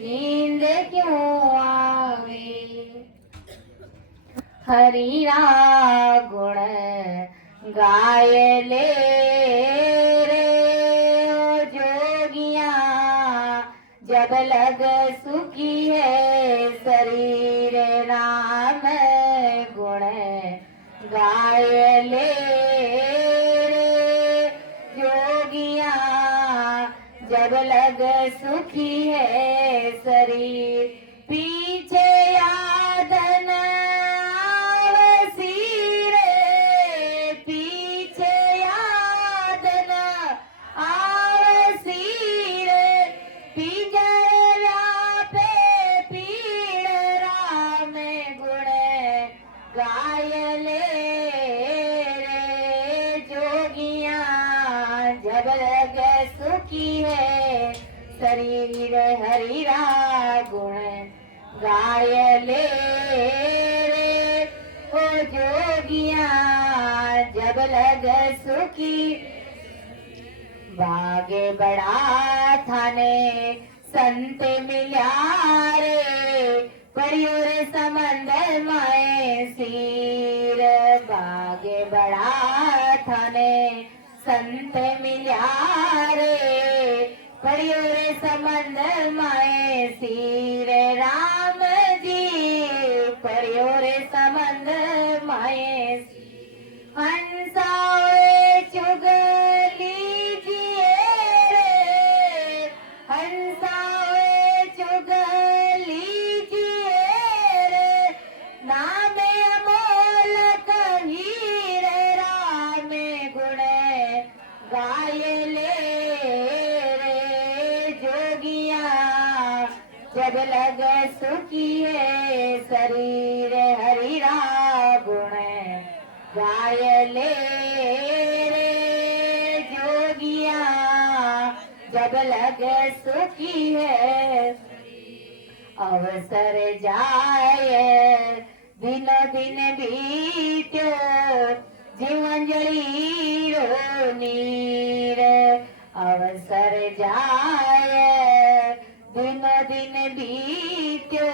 नींद क्यों आवे हरिरा गुण गाय ले जब लग सुखी है शरीर राम गुण गाय ले जोगिया जब लग सुखी है शरीर पीछे याद न आवसी रे पीछे याद न आवसी रे पीजर व्यापे पीड़ राम गुण गाय ले रे जोगिया जब लग सुखी है शरीर हरिरा गुण गाय ले रे ओ जोगिया जब लग सुखी भागे बड़ा थाने संत मिल्या रे परियोर समंद माए सीर भागे बड़ा थाने संत मिल्या रे परियोर समंद माए सीर राम जी परियोर समंद माए हंसाए चुगली जब लग सुखी है शरीर हरिरा गुण गाय ले रे जोगिया जब लग सुखी है अवसर जाए दिन दिन बीत्यो जीवन जड़ी रो नीर अवसर जाए दिन दिन बीत्यो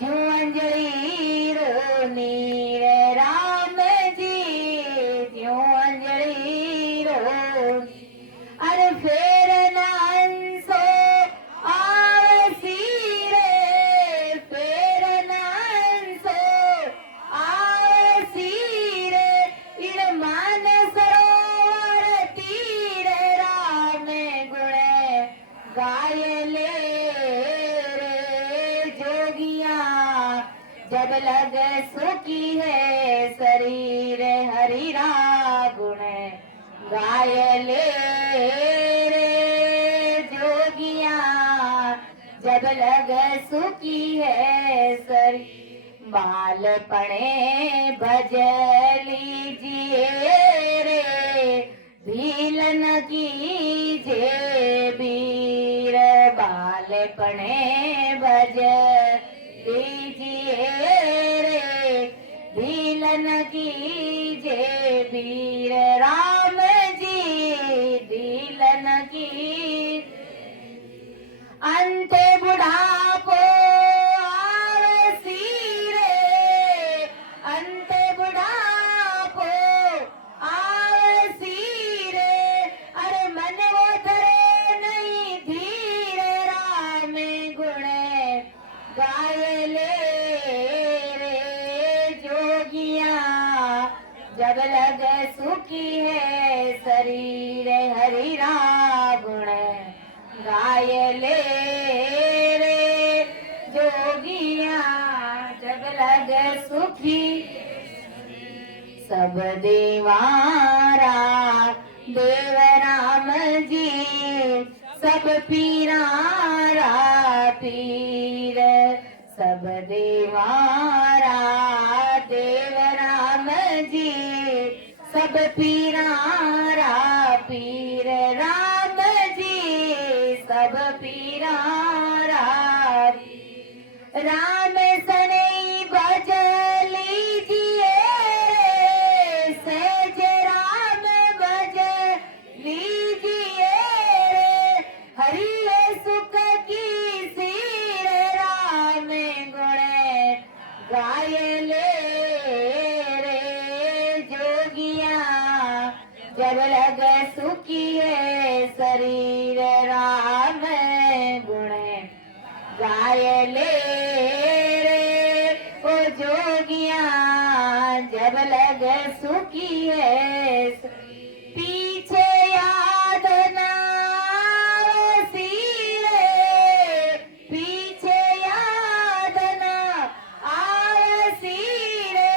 जीवन जड़ी रो नीर राम जी जीवन जड़ी रो अरे फेर नांसो आवसी रे फेर नांसो आवसी रे इन मान सरोवर तीर राम गुण गाय ले रे जोगिया जब लग सुखी है शरीर हरिरा गुण गाय ले रे जोगिया जब लग सुखी है शरीर बालपणे भज लीजिए रे भीलन कीजिए वीर बालपणे भज लीजिए रे भीलन कीजिए वीर राम जी भीलन की अंते बुढ़ापो आवसी रे अंते बुढ़ापो आवसी रे अरे मन वो धरे नहीं धीर राम गुण सुखी सब देवारा देव राम जी सब पीरारा पीर सब देवारा देव राम जी सब पीरारा पीर राम जी सब पीरारा राम सनई भज लीजिए सहज राम भज लीजिए हरि सुख की सीर राम गुण गाय ले रे जोगिया जब लग सुखी है शरीर राम गुण गाय ले रे ओ जोगिया जब लग सुखी है पीछे याद ना सीरे पीछे याद ना सीरे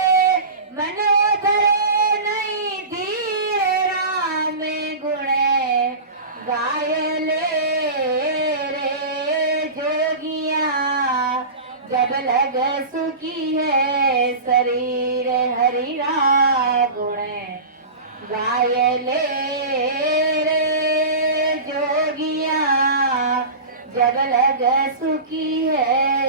मन धरे नहीं धीरे राम गुण गाय ले जब लग सुखी है शरीर हरि गुण गाय ले रे जोगिया जब लग सुखी है